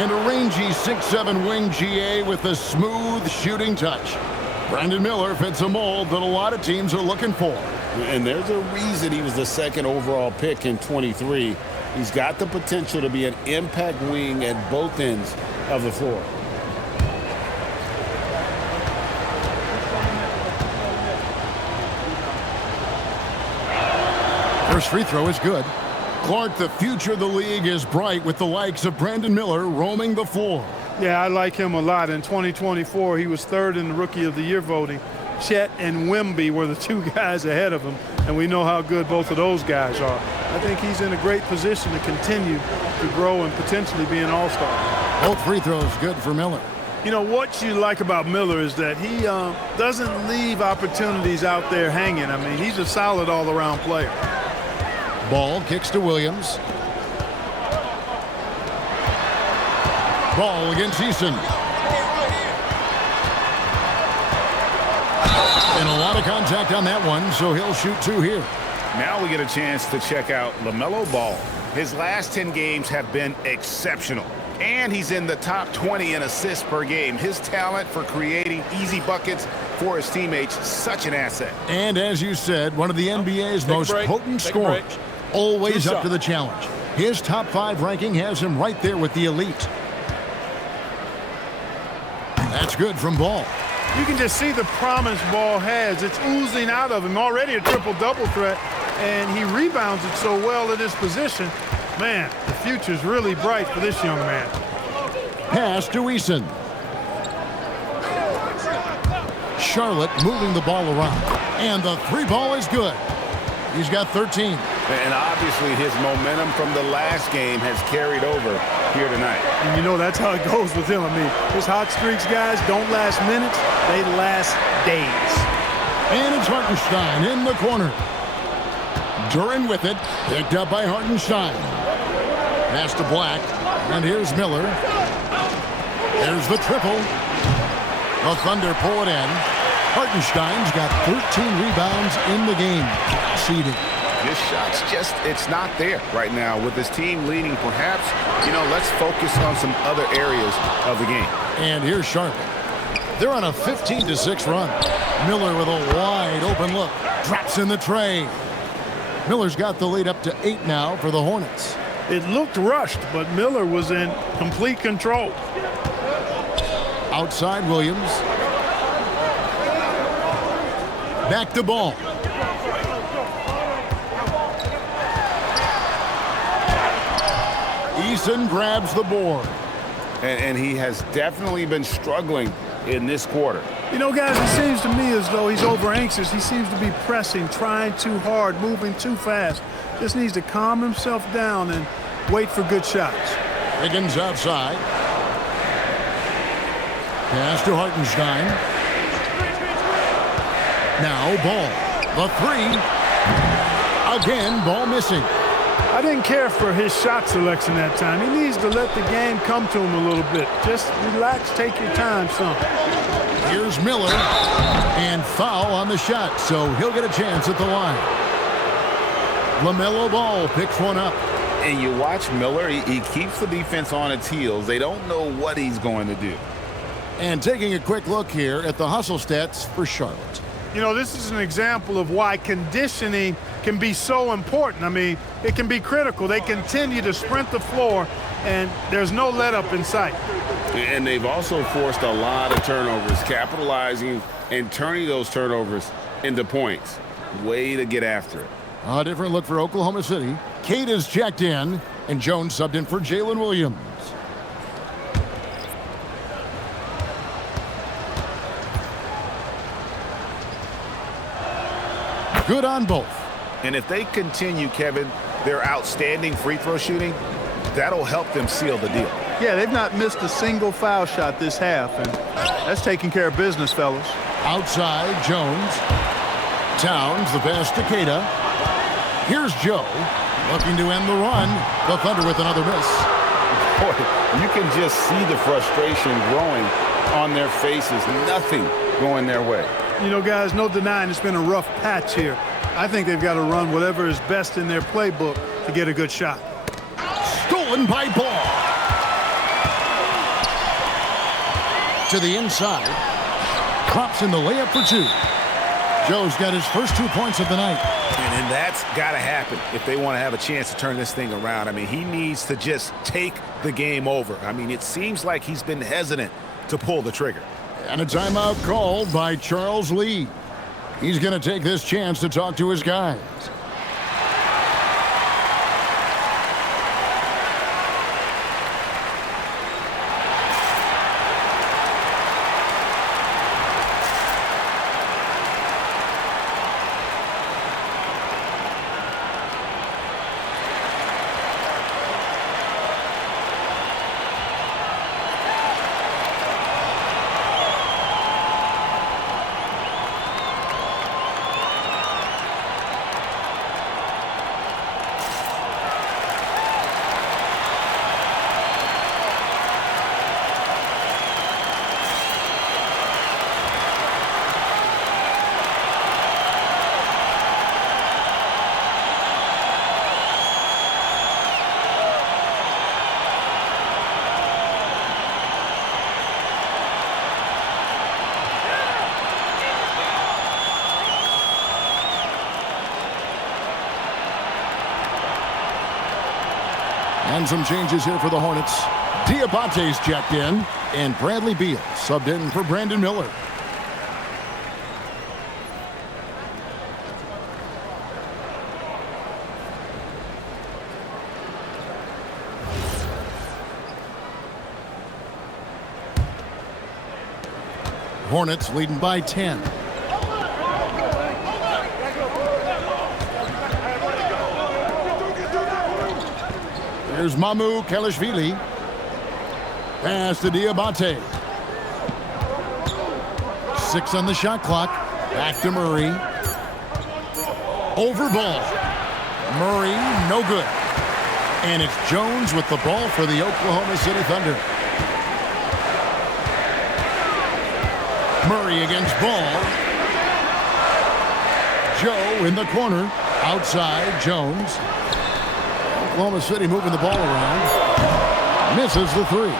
And a rangy 6'7" wing GA with a smooth shooting touch. Brandon Miller fits a mold that a lot of teams are looking for. And there's a reason he was the second overall pick in 23. He's got the potential to be an impact wing at both ends of the floor. First free throw is good. Clark, the future of the league is bright with the likes of Brandon Miller roaming the floor. Yeah, I like him a lot. In 2024, he was third in the Rookie of the Year voting. Chet and Wemby were the 2 guys ahead of him, and we know how good both of those guys are. I think he's in a great position to continue to grow and potentially be an all-star. Both free throws good for Miller. You know, what you like about Miller is that he doesn't leave opportunities out there hanging. I mean, he's a solid all-around player. Ball kicks to Williams. Ball against Eason. And a lot of contact on that one, so he'll shoot 2 here. Now we get a chance to check out LaMelo Ball. His last 10 games have been exceptional. And he's in the top 20 in assists per game. His talent for creating easy buckets for his teammates, such an asset. And as you said, one of the NBA's most potent scorers. Always up to the challenge. His top 5 ranking has him right there with the elite. That's good from Ball. You can just see the promise Ball has. It's oozing out of him. Already a triple-double threat, and he rebounds it so well at his position. Man, the future's really bright for this young man. Pass to Eason. Charlotte moving the ball around. And the 3 ball is good. He's got 13. And obviously his momentum from the last game has carried over here tonight. And you know that's how it goes with him. I mean, his hot streaks, guys, don't last minutes. They last days. And it's Hartenstein in the corner. Duran with it. Picked up by Hartenstein. Pass to Black. And here's Miller. There's the triple. The Thunder pull it in. Hartenstein's got 13 rebounds in the game. Conceding. His shot's just, it's not there right now. With his team leading, perhaps, you know, let's focus on some other areas of the game. And here's Charlotte. They're on a 15-6 run. Miller with a wide open look. Drops in the tray. Miller's got the lead up to 8 now for the Hornets. It looked rushed, but Miller was in complete control. Outside Williams. Back to ball. Eason grabs the board. And he has definitely been struggling in this quarter. You know, guys, it seems to me as though he's over anxious. He seems to be pressing, trying too hard, moving too fast. Just needs to calm himself down and wait for good shots. Higgins outside. Pass to Hartenstein. Now Ball. The three. Again, Ball missing. I didn't care for his shot selection that time. He needs to let the game come to him a little bit. Just relax, take your time some. Here's Miller. And foul on the shot, so he'll get a chance at the line. LaMelo Ball picks one up. And you watch Miller, he keeps the defense on its heels. They don't know what he's going to do. And taking a quick look here at the hustle stats for Charlotte. You know, this is an example of why conditioning can be so important. I mean, it can be critical. They continue to sprint the floor, and there's no let-up in sight. And they've also forced a lot of turnovers, capitalizing and turning those turnovers into points. Way to get after it. A different look for Oklahoma City. Cade is checked in, and Jones subbed in for Jalen Williams. Good on both. And if they continue, Kevin, their outstanding free throw shooting, that'll help them seal the deal. Yeah, they've not missed a single foul shot this half, and that's taking care of business, fellas. Outside, Jones. Towns, the pass to Queta. Here's Joe, looking to end the run. The Thunder with another miss. Boy, you can just see the frustration growing on their faces. Nothing going their way. You know, guys, no denying it's been a rough patch here. I think they've got to run whatever is best in their playbook to get a good shot. Stolen by Ball. To the inside. Drops in the layup for 2. Joe's got his first 2 points of the night. And that's got to happen if they want to have a chance to turn this thing around. I mean, he needs to just take the game over. I mean, it seems like he's been hesitant to pull the trigger. And a timeout called by Charles Lee. He's going to take this chance to talk to his guys. And some changes here for the Hornets. Diabate's checked in, and Bradley Beal subbed in for Brandon Miller. Hornets leading by 10. Here's Mamu Kelishvili. Pass to Diabate. 6 on the shot clock. Back to Murray. Over Ball. Murray, no good. And it's Jones with the ball for the Oklahoma City Thunder. Murray against Ball. Joe in the corner. Outside, Jones. Oklahoma City moving the ball around. Misses the 3.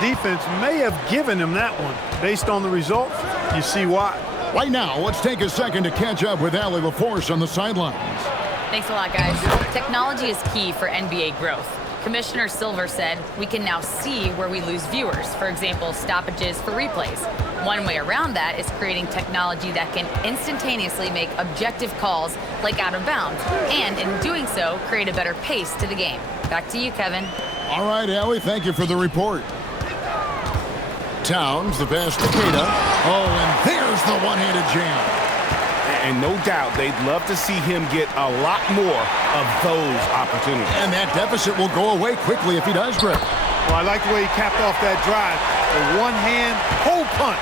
The defense may have given him that one. Based on the results, you see why. Right now, let's take a second to catch up with Allie LaForce on the sidelines. Thanks a lot, guys. Technology is key for NBA growth. Commissioner Silver said we can now see where we lose viewers, for example, stoppages for replays. One way around that is creating technology that can instantaneously make objective calls like out of bounds, and in doing so, create a better pace to the game. Back to you, Kevin. All right, Allie, thank you for the report. Towns, the pass to Keita. Oh, and there's the one-handed jam. And no doubt they'd love to see him get a lot more of those opportunities. And that deficit will go away quickly if he does, Greg. Well, I like the way he capped off that drive. The one-hand hole punch.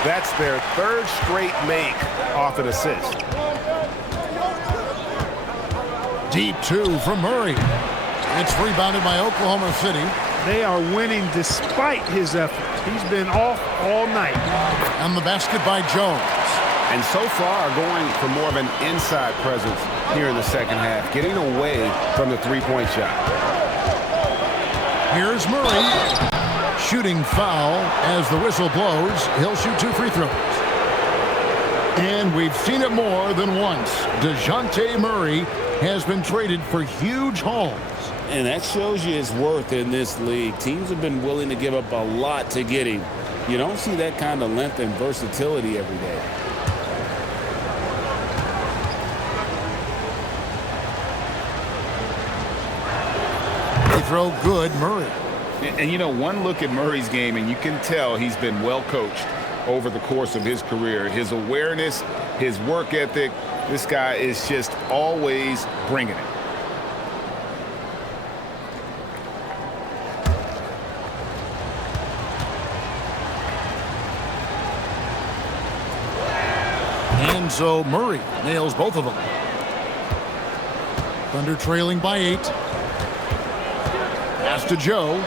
That's their third straight make off an assist. Deep two from Murray. It's rebounded by Oklahoma City. They are winning despite his efforts. He's been off all night. And the basket by Jones. And so far going for more of an inside presence here in the second half, getting away from the three-point shot. Here's Murray. Shooting foul as the whistle blows. He'll shoot 2 free throws. And we've seen it more than once. DeJounte Murray has been traded for huge hauls. And that shows you his worth in this league. Teams have been willing to give up a lot to get him. You don't see that kind of length and versatility every day. They throw good, Murray. And you know, one look at Murray's game, and you can tell he's been well coached over the course of his career. His awareness, his work ethic, this guy is just always bringing it. And so Murray nails both of them. Thunder trailing by 8. Pass to Joe.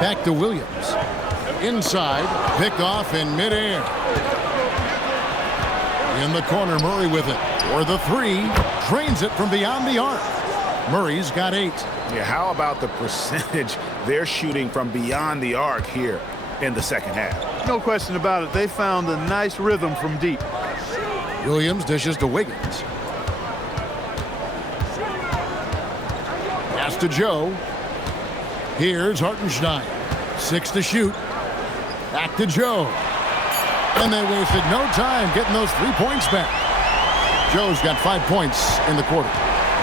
Back to Williams. Inside, picked off in midair. In the corner, Murray with it. For the 3, drains it from beyond the arc. Murray's got 8. Yeah, how about the percentage they're shooting from beyond the arc here in the second half? No question about it. They found a nice rhythm from deep. Williams dishes to Wiggins. Pass to Joe. Here's Hartenstein. 6 to shoot. Back to Joe. And they wasted no time getting those 3 points back. Joe's got 5 points in the quarter.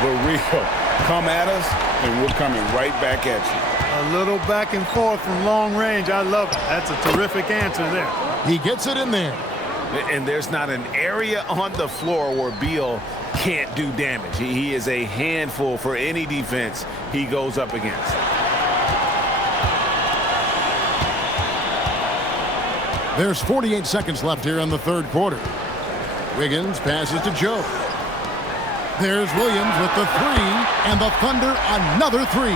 The real come at us, and we're coming right back at you. A little back and forth from long range. I love it. That's a terrific answer there. He gets it in there. And there's not an area on the floor where Beal can't do damage. He is a handful for any defense he goes up against. There's 48 seconds left here in the third quarter. Wiggins passes to Joe. There's Williams with the 3, and the Thunder another 3.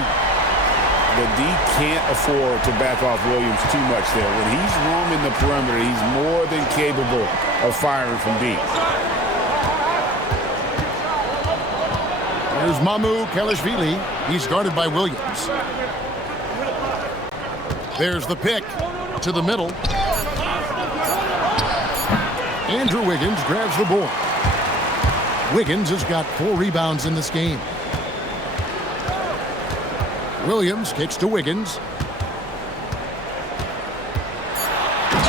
The D can't afford to back off Williams too much there. When he's roaming the perimeter, he's more than capable of firing from deep. There's Mamu Kelishvili. He's guarded by Williams. There's the pick to the middle. Andrew Wiggins grabs the board. Wiggins has got 4 rebounds in this game. Williams kicks to Wiggins.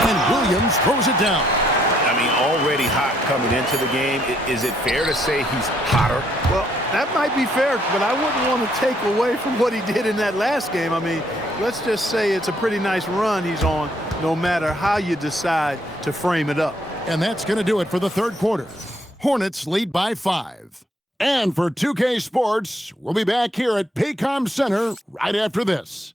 And Williams throws it down. I mean, already hot coming into the game. Is it fair to say he's hotter? Well, that might be fair, but I wouldn't want to take away from what he did in that last game. I mean, let's just say it's a pretty nice run he's on, no matter how you decide to frame it up. And that's going to do it for the third quarter. Hornets lead by 5. And for 2K Sports, we'll be back here at Paycom Center right after this.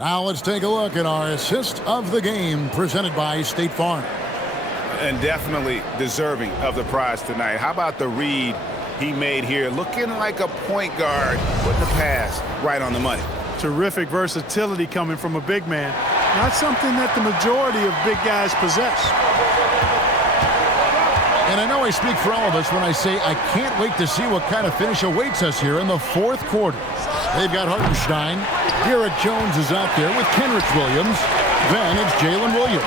Now let's take a look at our assist of the game presented by State Farm. And definitely deserving of the prize tonight. How about the read he made here? Looking like a point guard, putting the pass right on the money. Terrific versatility coming from a big man. Not something that the majority of big guys possess. And I know I speak for all of us when I say I can't wait to see what kind of finish awaits us here in the fourth quarter. They've got Hartenstein. Garrett Jones is out there with Kenrich Williams. Then it's Jalen Williams.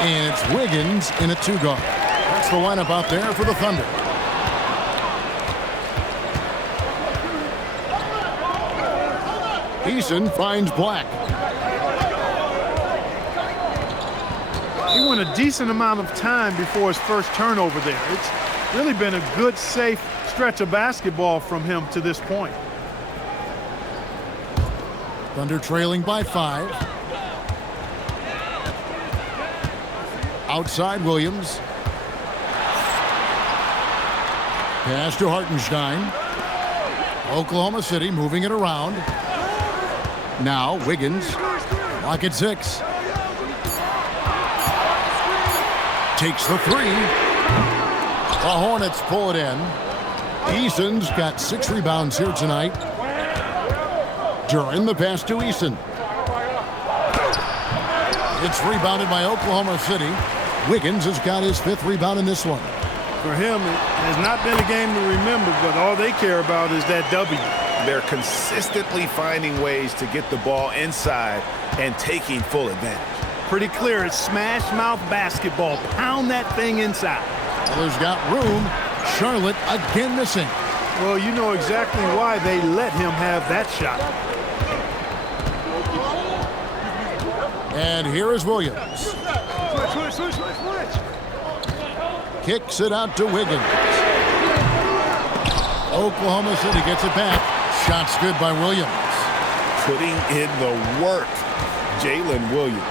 And it's Wiggins in a two-guard. That's the lineup out there for the Thunder. Eason finds Black. He went a decent amount of time before his first turnover there. It's really been a good, safe stretch of basketball from him to this point. Thunder trailing by 5. Outside Williams. Pass to Hartenstein. Oklahoma City moving it around. Now Wiggins. Lock at 6. Takes the 3. The Hornets pull it in. Eason's got 6 rebounds here tonight. During the pass to Eason. It's rebounded by Oklahoma City. Wiggins has got his 5th rebound in this one. For him, it has not been a game to remember, but all they care about is that W. They're consistently finding ways to get the ball inside and taking full advantage. Pretty clear, it's smash mouth basketball. Pound that thing inside. Miller's got room. Charlotte again missing. Well, you know exactly why they let him have that shot. And here is Williams. Kicks it out to Wiggins. Oklahoma City gets it back. Shot's good by Williams. Putting in the work, Jalen Williams.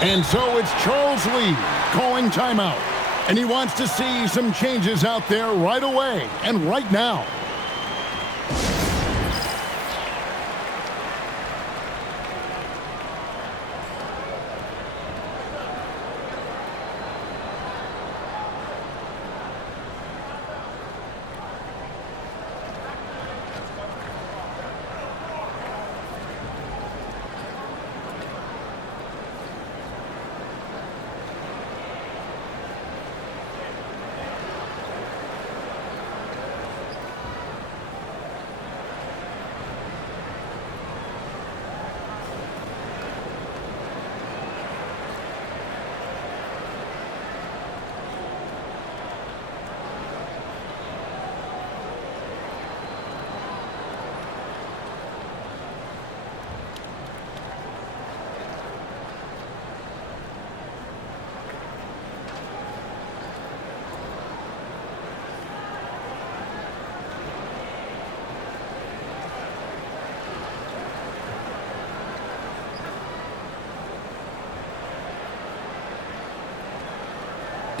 And so it's Charles Lee calling timeout. And he wants to see some changes out there right away and right now.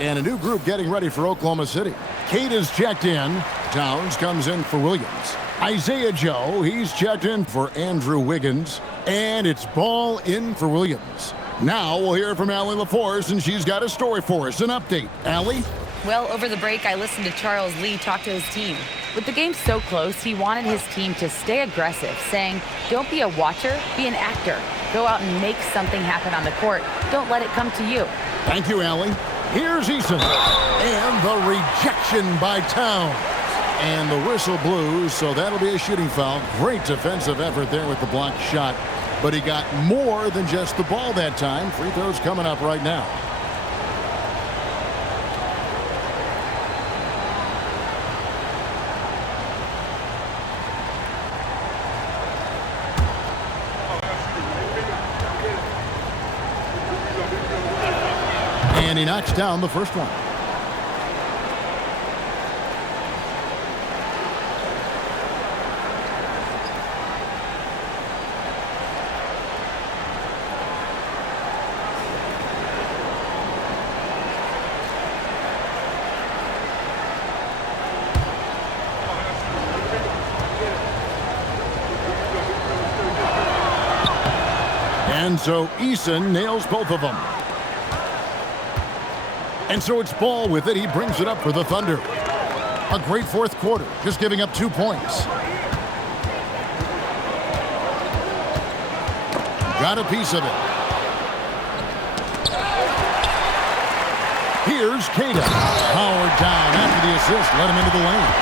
And a new group getting ready for Oklahoma City. Cade is checked in. Towns comes in for Williams. Isaiah Joe, he's checked in for Andrew Wiggins. And it's Ball in for Williams. Now we'll hear from Allie LaForce, and she's got a story for us. An update. Allie? Well, over the break, I listened to Charles Lee talk to his team. With the game so close, he wanted his team to stay aggressive, saying, don't be a watcher, be an actor. Go out and make something happen on the court. Don't let it come to you. Thank you, Allie. Here's Eason. And the rejection by Towns. And the whistle blew, so that'll be a shooting foul. Great defensive effort there with the blocked shot. But he got more than just the ball that time. Free throws coming up right now. And he knocks down the first one. And so Eason nails both of them. And so it's Ball with it. He brings it up for the Thunder. A great fourth quarter, just giving up 2 points. Got a piece of it. Here's Cada. Howard down after the assist. Let him into the lane.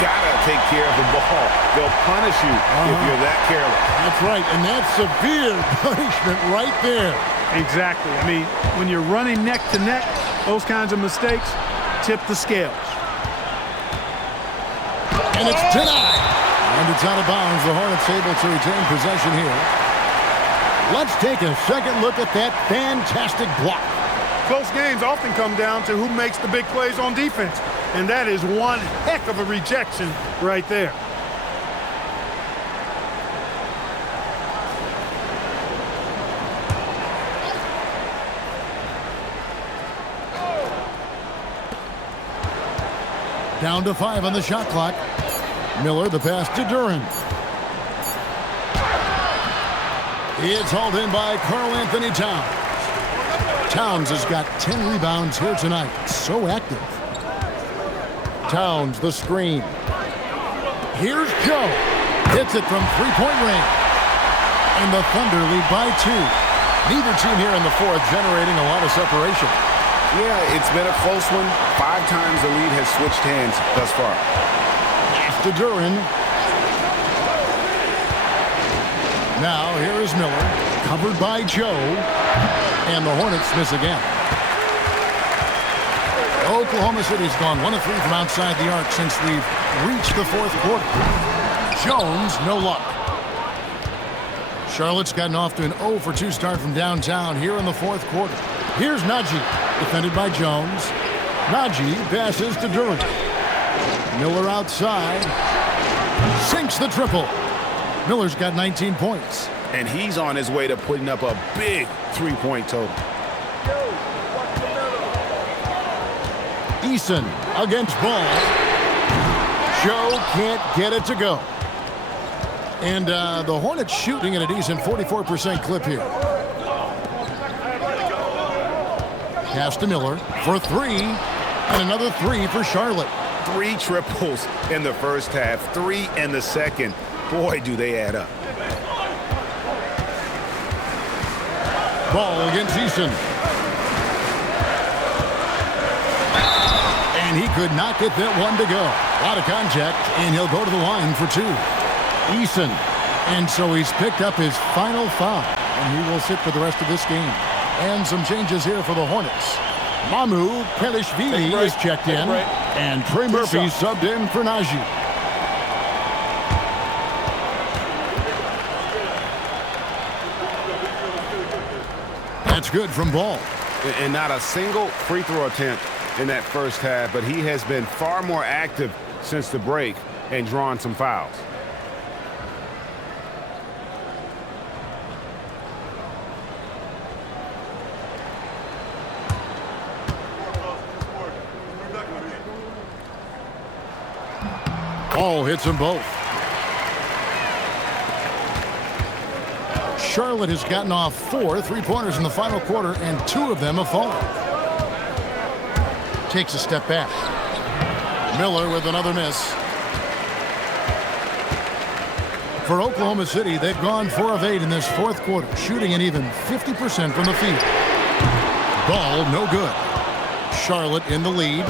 Gotta take care of the ball. They'll punish you if you're that careless. That's right, and that's severe punishment right there. Exactly. I mean, when you're running neck to neck, those kinds of mistakes tip the scales. And it's denied. And it's out of bounds. The Hornets able to retain possession here. Let's take a second look at that fantastic block. Close games often come down to who makes the big plays on defense. And that is one heck of a rejection right there. Down to 5 on the shot clock. Miller, the pass to Duren. It's hauled in by Karl-Anthony Towns. Towns has got 10 rebounds here tonight. So active. Towns, the screen. Here's Joe. Hits it from three-point range. And the Thunder lead by 2. Neither team here in the fourth generating a lot of separation. Yeah, it's been a close one. 5 times the lead has switched hands thus far. Pass to Duren. Now here is Miller, covered by Joe, and the Hornets miss again. Oklahoma City's gone 1 of 3 from outside the arc since we've reached the fourth quarter. Jones, no luck. Charlotte's gotten off to an 0 for 2 start from downtown here in the fourth quarter. Here's Najee, defended by Jones. Najee passes to Duren. Miller outside. Sinks the triple. Miller's got 19 points. And he's on his way to putting up a big 3-point total. Eason against Ball. Joe can't get it to go. And the Hornets shooting at a decent 44% clip here. Pass to Miller for 3. And another 3 for Charlotte. 3 triples in the first half, 3 in the second. Boy, do they add up. Ball against Eason. And he could not get that one to go. A lot of contact, and he'll go to the line for 2. Eason. And so he's picked up his final foul, and he will sit for the rest of this game. And some changes here for the Hornets. Mamu Pelishvili is checked in, and Trey Murphy subbed in for Najee. That's good from Ball. And not a single free throw attempt in that first half, but he has been far more active since the break and drawn some fouls. Ball hits them both. Charlotte has gotten off 4 3-pointers in the final quarter, and 2 of them have fallen. Takes a step back. Miller with another miss. For Oklahoma City, they've gone 4 of 8 in this fourth quarter, shooting an even 50% from the field. Ball, no good. Charlotte in the lead.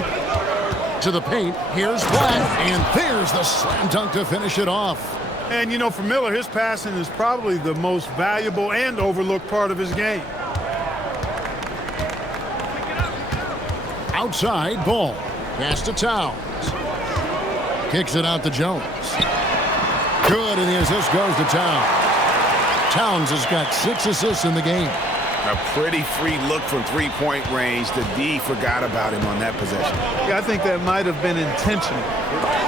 To the paint, here's Black, and there's the slam dunk to finish it off. And, you know, for Miller, his passing is probably the most valuable and overlooked part of his game. Outside, Ball. Pass to Towns. Kicks it out to Jones. Good, and the assist goes to Towns. Towns has got 6 assists in the game. A pretty free look from 3-point range. The D forgot about him on that possession. Yeah, I think that might have been intentional.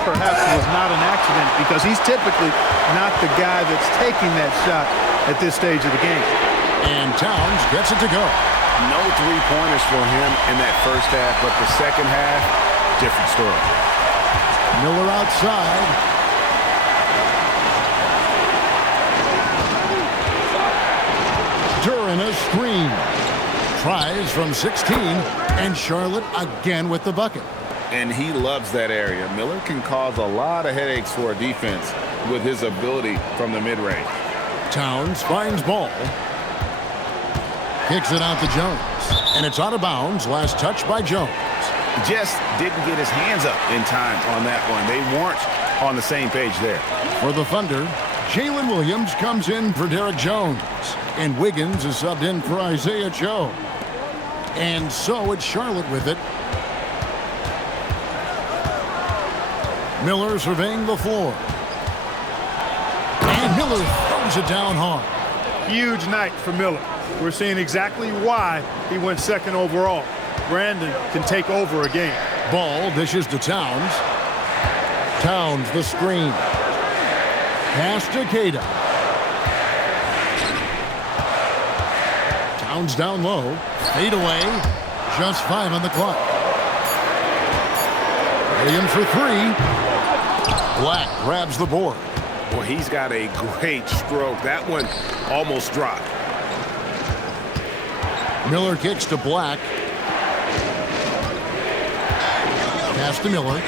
Perhaps it was not an accident because he's typically not the guy that's taking that shot at this stage of the game. And Towns gets it to go. No 3-pointers for him in that first half, but the second half, different story. Miller outside. screen. Tries from 16, and Charlotte again with the bucket. And he loves that area. Miller can cause a lot of headaches for a defense with his ability from the mid-range. Towns finds ball. Kicks it out to Jones. And it's out of bounds. Last touch by Jones. Just didn't get his hands up in time on that one. They weren't on the same page there. For the Thunder, Jalen Williams comes in for Derek Jones. And Wiggins is subbed in for Isaiah Joe. And so it's Charlotte with it. Miller surveying the floor. And Miller throws it down hard. Huge night for Miller. We're seeing exactly why he went second overall. Brandon can take over a game. Ball dishes to Towns. Towns the screen. Pass to Queta. Towns down low. Fade away. Just 5 on the clock. Williams for 3. Black grabs the board. Well, he's got a great stroke. That one almost dropped. Miller kicks to Black. Pass to Miller.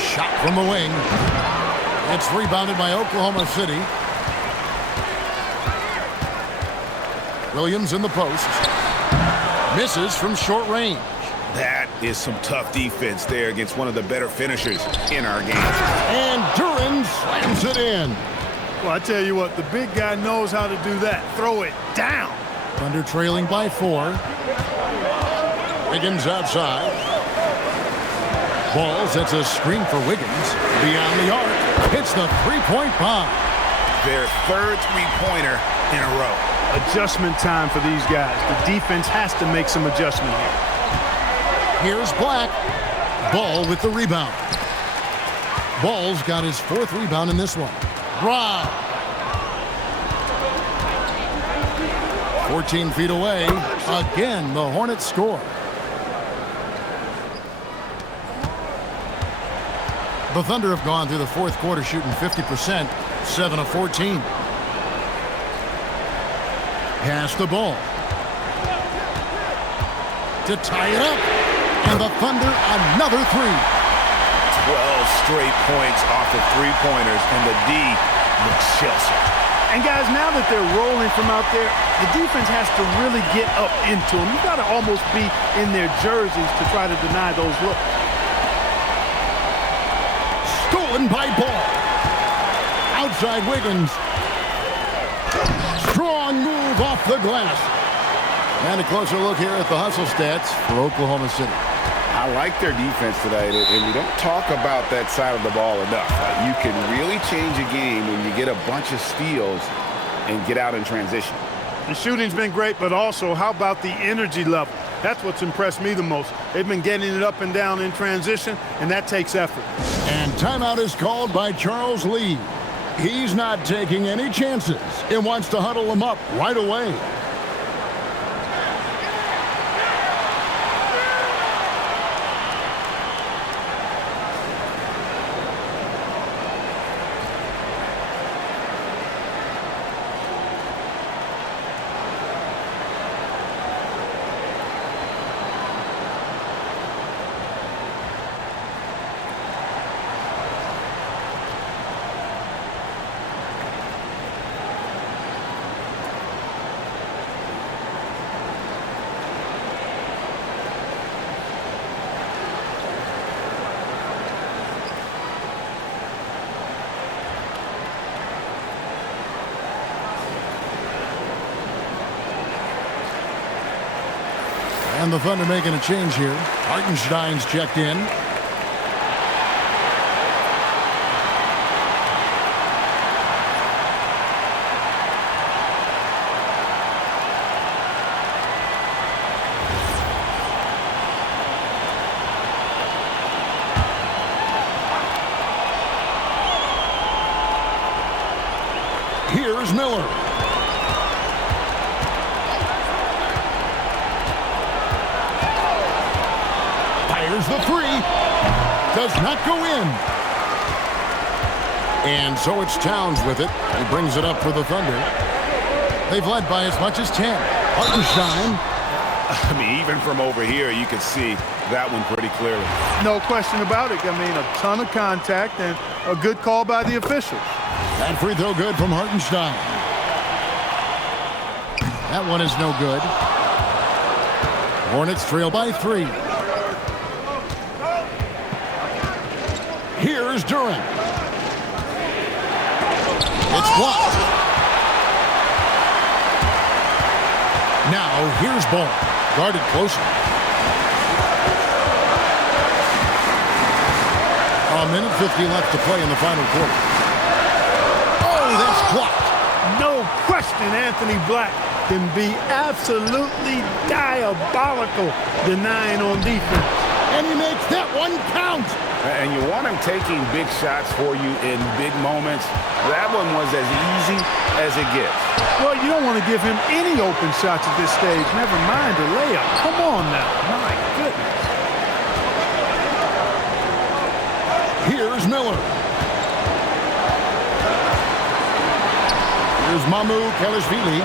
Shot from the wing. It's rebounded by Oklahoma City. Williams in the post. Misses from short range. That is some tough defense there against one of the better finishers in our game. And Duran slams it in. Well, I tell you what, the big guy knows how to do that. Throw it down. Thunder trailing by 4. Wiggins outside. Ball sets a screen for Wiggins. Beyond the arc. Hits the three-point bomb. Their third three-pointer in a row. Adjustment time for these guys. The defense has to make some adjustment here. Here's Black. Ball with the rebound. Ball's got his 4th rebound in this one. Wow. 14 feet away. Again, the Hornets score. The Thunder have gone through the 4th quarter shooting 50%, 7 of 14. Pass the ball. To tie it up. And the Thunder another 3. 12 straight points off of three-pointers, and the D looks shell-shocked. And guys, now that they're rolling from out there, the defense has to really get up into them. You got to almost be in their jerseys to try to deny those looks. Stolen by Ball. Outside Wiggins. Strong move off the glass. And a closer look here at the hustle stats for Oklahoma City. I like their defense tonight, and we don't talk about that side of the ball enough. You can really change a game when you get a bunch of steals and get out in transition. The shooting's been great, but also how about the energy level? That's what's impressed me the most. They've been getting it up and down in transition, and that takes effort. And timeout is called by Charles Lee. He's not taking any chances and wants to huddle them up right away. And the Thunder making a change here. Hartenstein's checked in. Here's Miller. Fires the 3. Does not go in. And so it's Towns with it. He brings it up for the Thunder. They've led by as much as 10. Hartenstein. I mean, even from over here, you can see that one pretty clearly. No question about it. I mean, a ton of contact and a good call by the officials. That free throw good from Hartenstein. That one is no good. Hornets trail by 3. Here's Durant. It's blocked. Now here's Ball. Guarded closely. A minute 50 left to play in the final quarter. Oh, that's blocked. No question Anthony Black can be absolutely diabolical denying on defense. And he makes that one count. And you want him taking big shots for you in big moments. That one was as easy as it gets. Well, you don't want to give him any open shots at this stage. Never mind a layup. Come on now. My goodness. Here's Miller. Here's Mamu Kelishvili.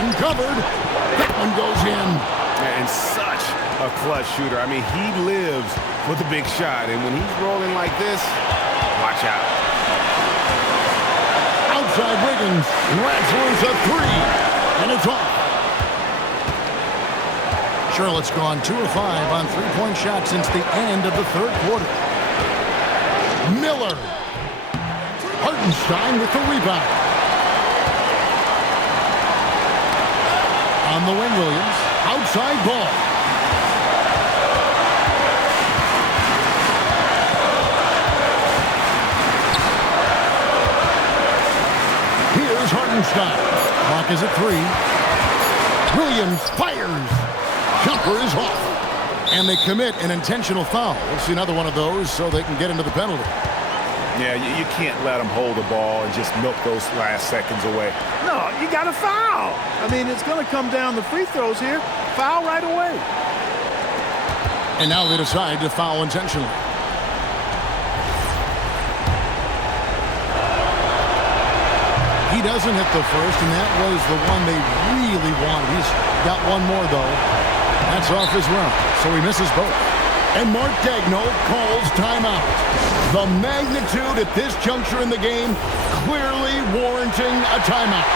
Uncovered. That one goes in. And such a clutch shooter. I mean, he lives for the big shot. And when he's rolling like this, watch out. Outside Wiggins. Rattler's a 3. And it's off. Charlotte's gone 2 of 5 on three-point shots since the end of the third quarter. Miller. Hartenstein with the rebound. On the wing, Williams. Outside Ball. Here's Hartenstein. Clock is at 3. Williams fires. Jumper is off. And they commit an intentional foul. We'll see another one of those so they can get into the penalty. Yeah, you can't let them hold the ball and just milk those last seconds away. No, you got to foul. I mean, it's going to come down to free throws here. Foul right away. And now they decide to foul intentionally. He doesn't hit the first, and that was the one they really wanted. He's got one more, though. That's off his run, so he misses both. And Mark Daigneault calls timeout. The magnitude at this juncture in the game clearly warranting a timeout.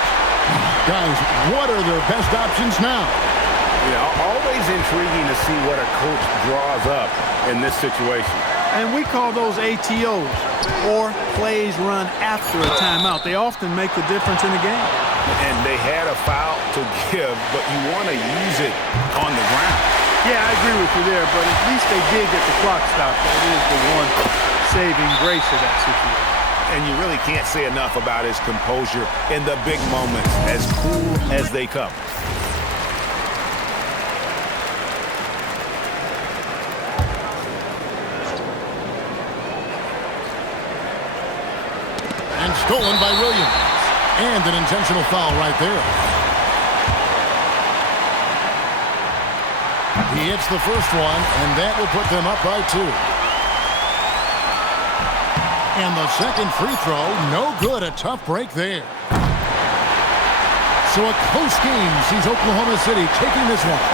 Guys, what are their best options now? Yeah, always intriguing to see what a coach draws up in this situation. And we call those ATOs, or plays run after a timeout. They often make the difference in the game. And they had a foul to give, but you want to use it on the ground. Yeah, I agree with you there, but at least they did get the clock stopped. That is the one saving grace of that situation. And you really can't say enough about his composure in the big moments, as cool as they come. And stolen by Williams. And an intentional foul right there. He hits the first one, and that will put them up by 2. And the second free throw, no good. A tough break there. So a close game sees Oklahoma City taking this one.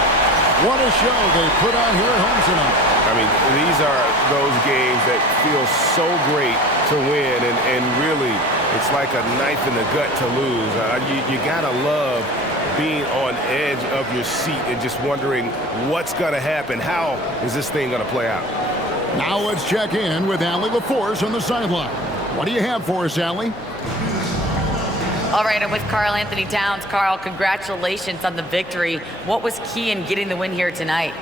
What a show they put on here at home tonight. I mean, these are those games that feel so great to win, and really, it's like a knife in the gut to lose. You gotta love being on edge of your seat and just wondering what's gonna happen. How is this thing gonna play out? Now let's check in with Allie LaForce on the sideline. What do you have for us, Allie? All right, I'm with Karl Anthony Towns. Karl, congratulations on the victory. What was key in getting the win here tonight?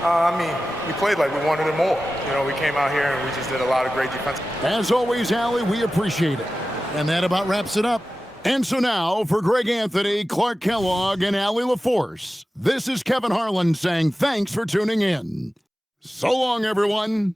I mean, we played like we wanted it more. You know, we came out here and we just did a lot of great defense. As always, Allie, we appreciate it. And that about wraps it up. And so now, for Greg Anthony, Clark Kellogg, and Allie LaForce, this is Kevin Harlan saying thanks for tuning in. So long, everyone.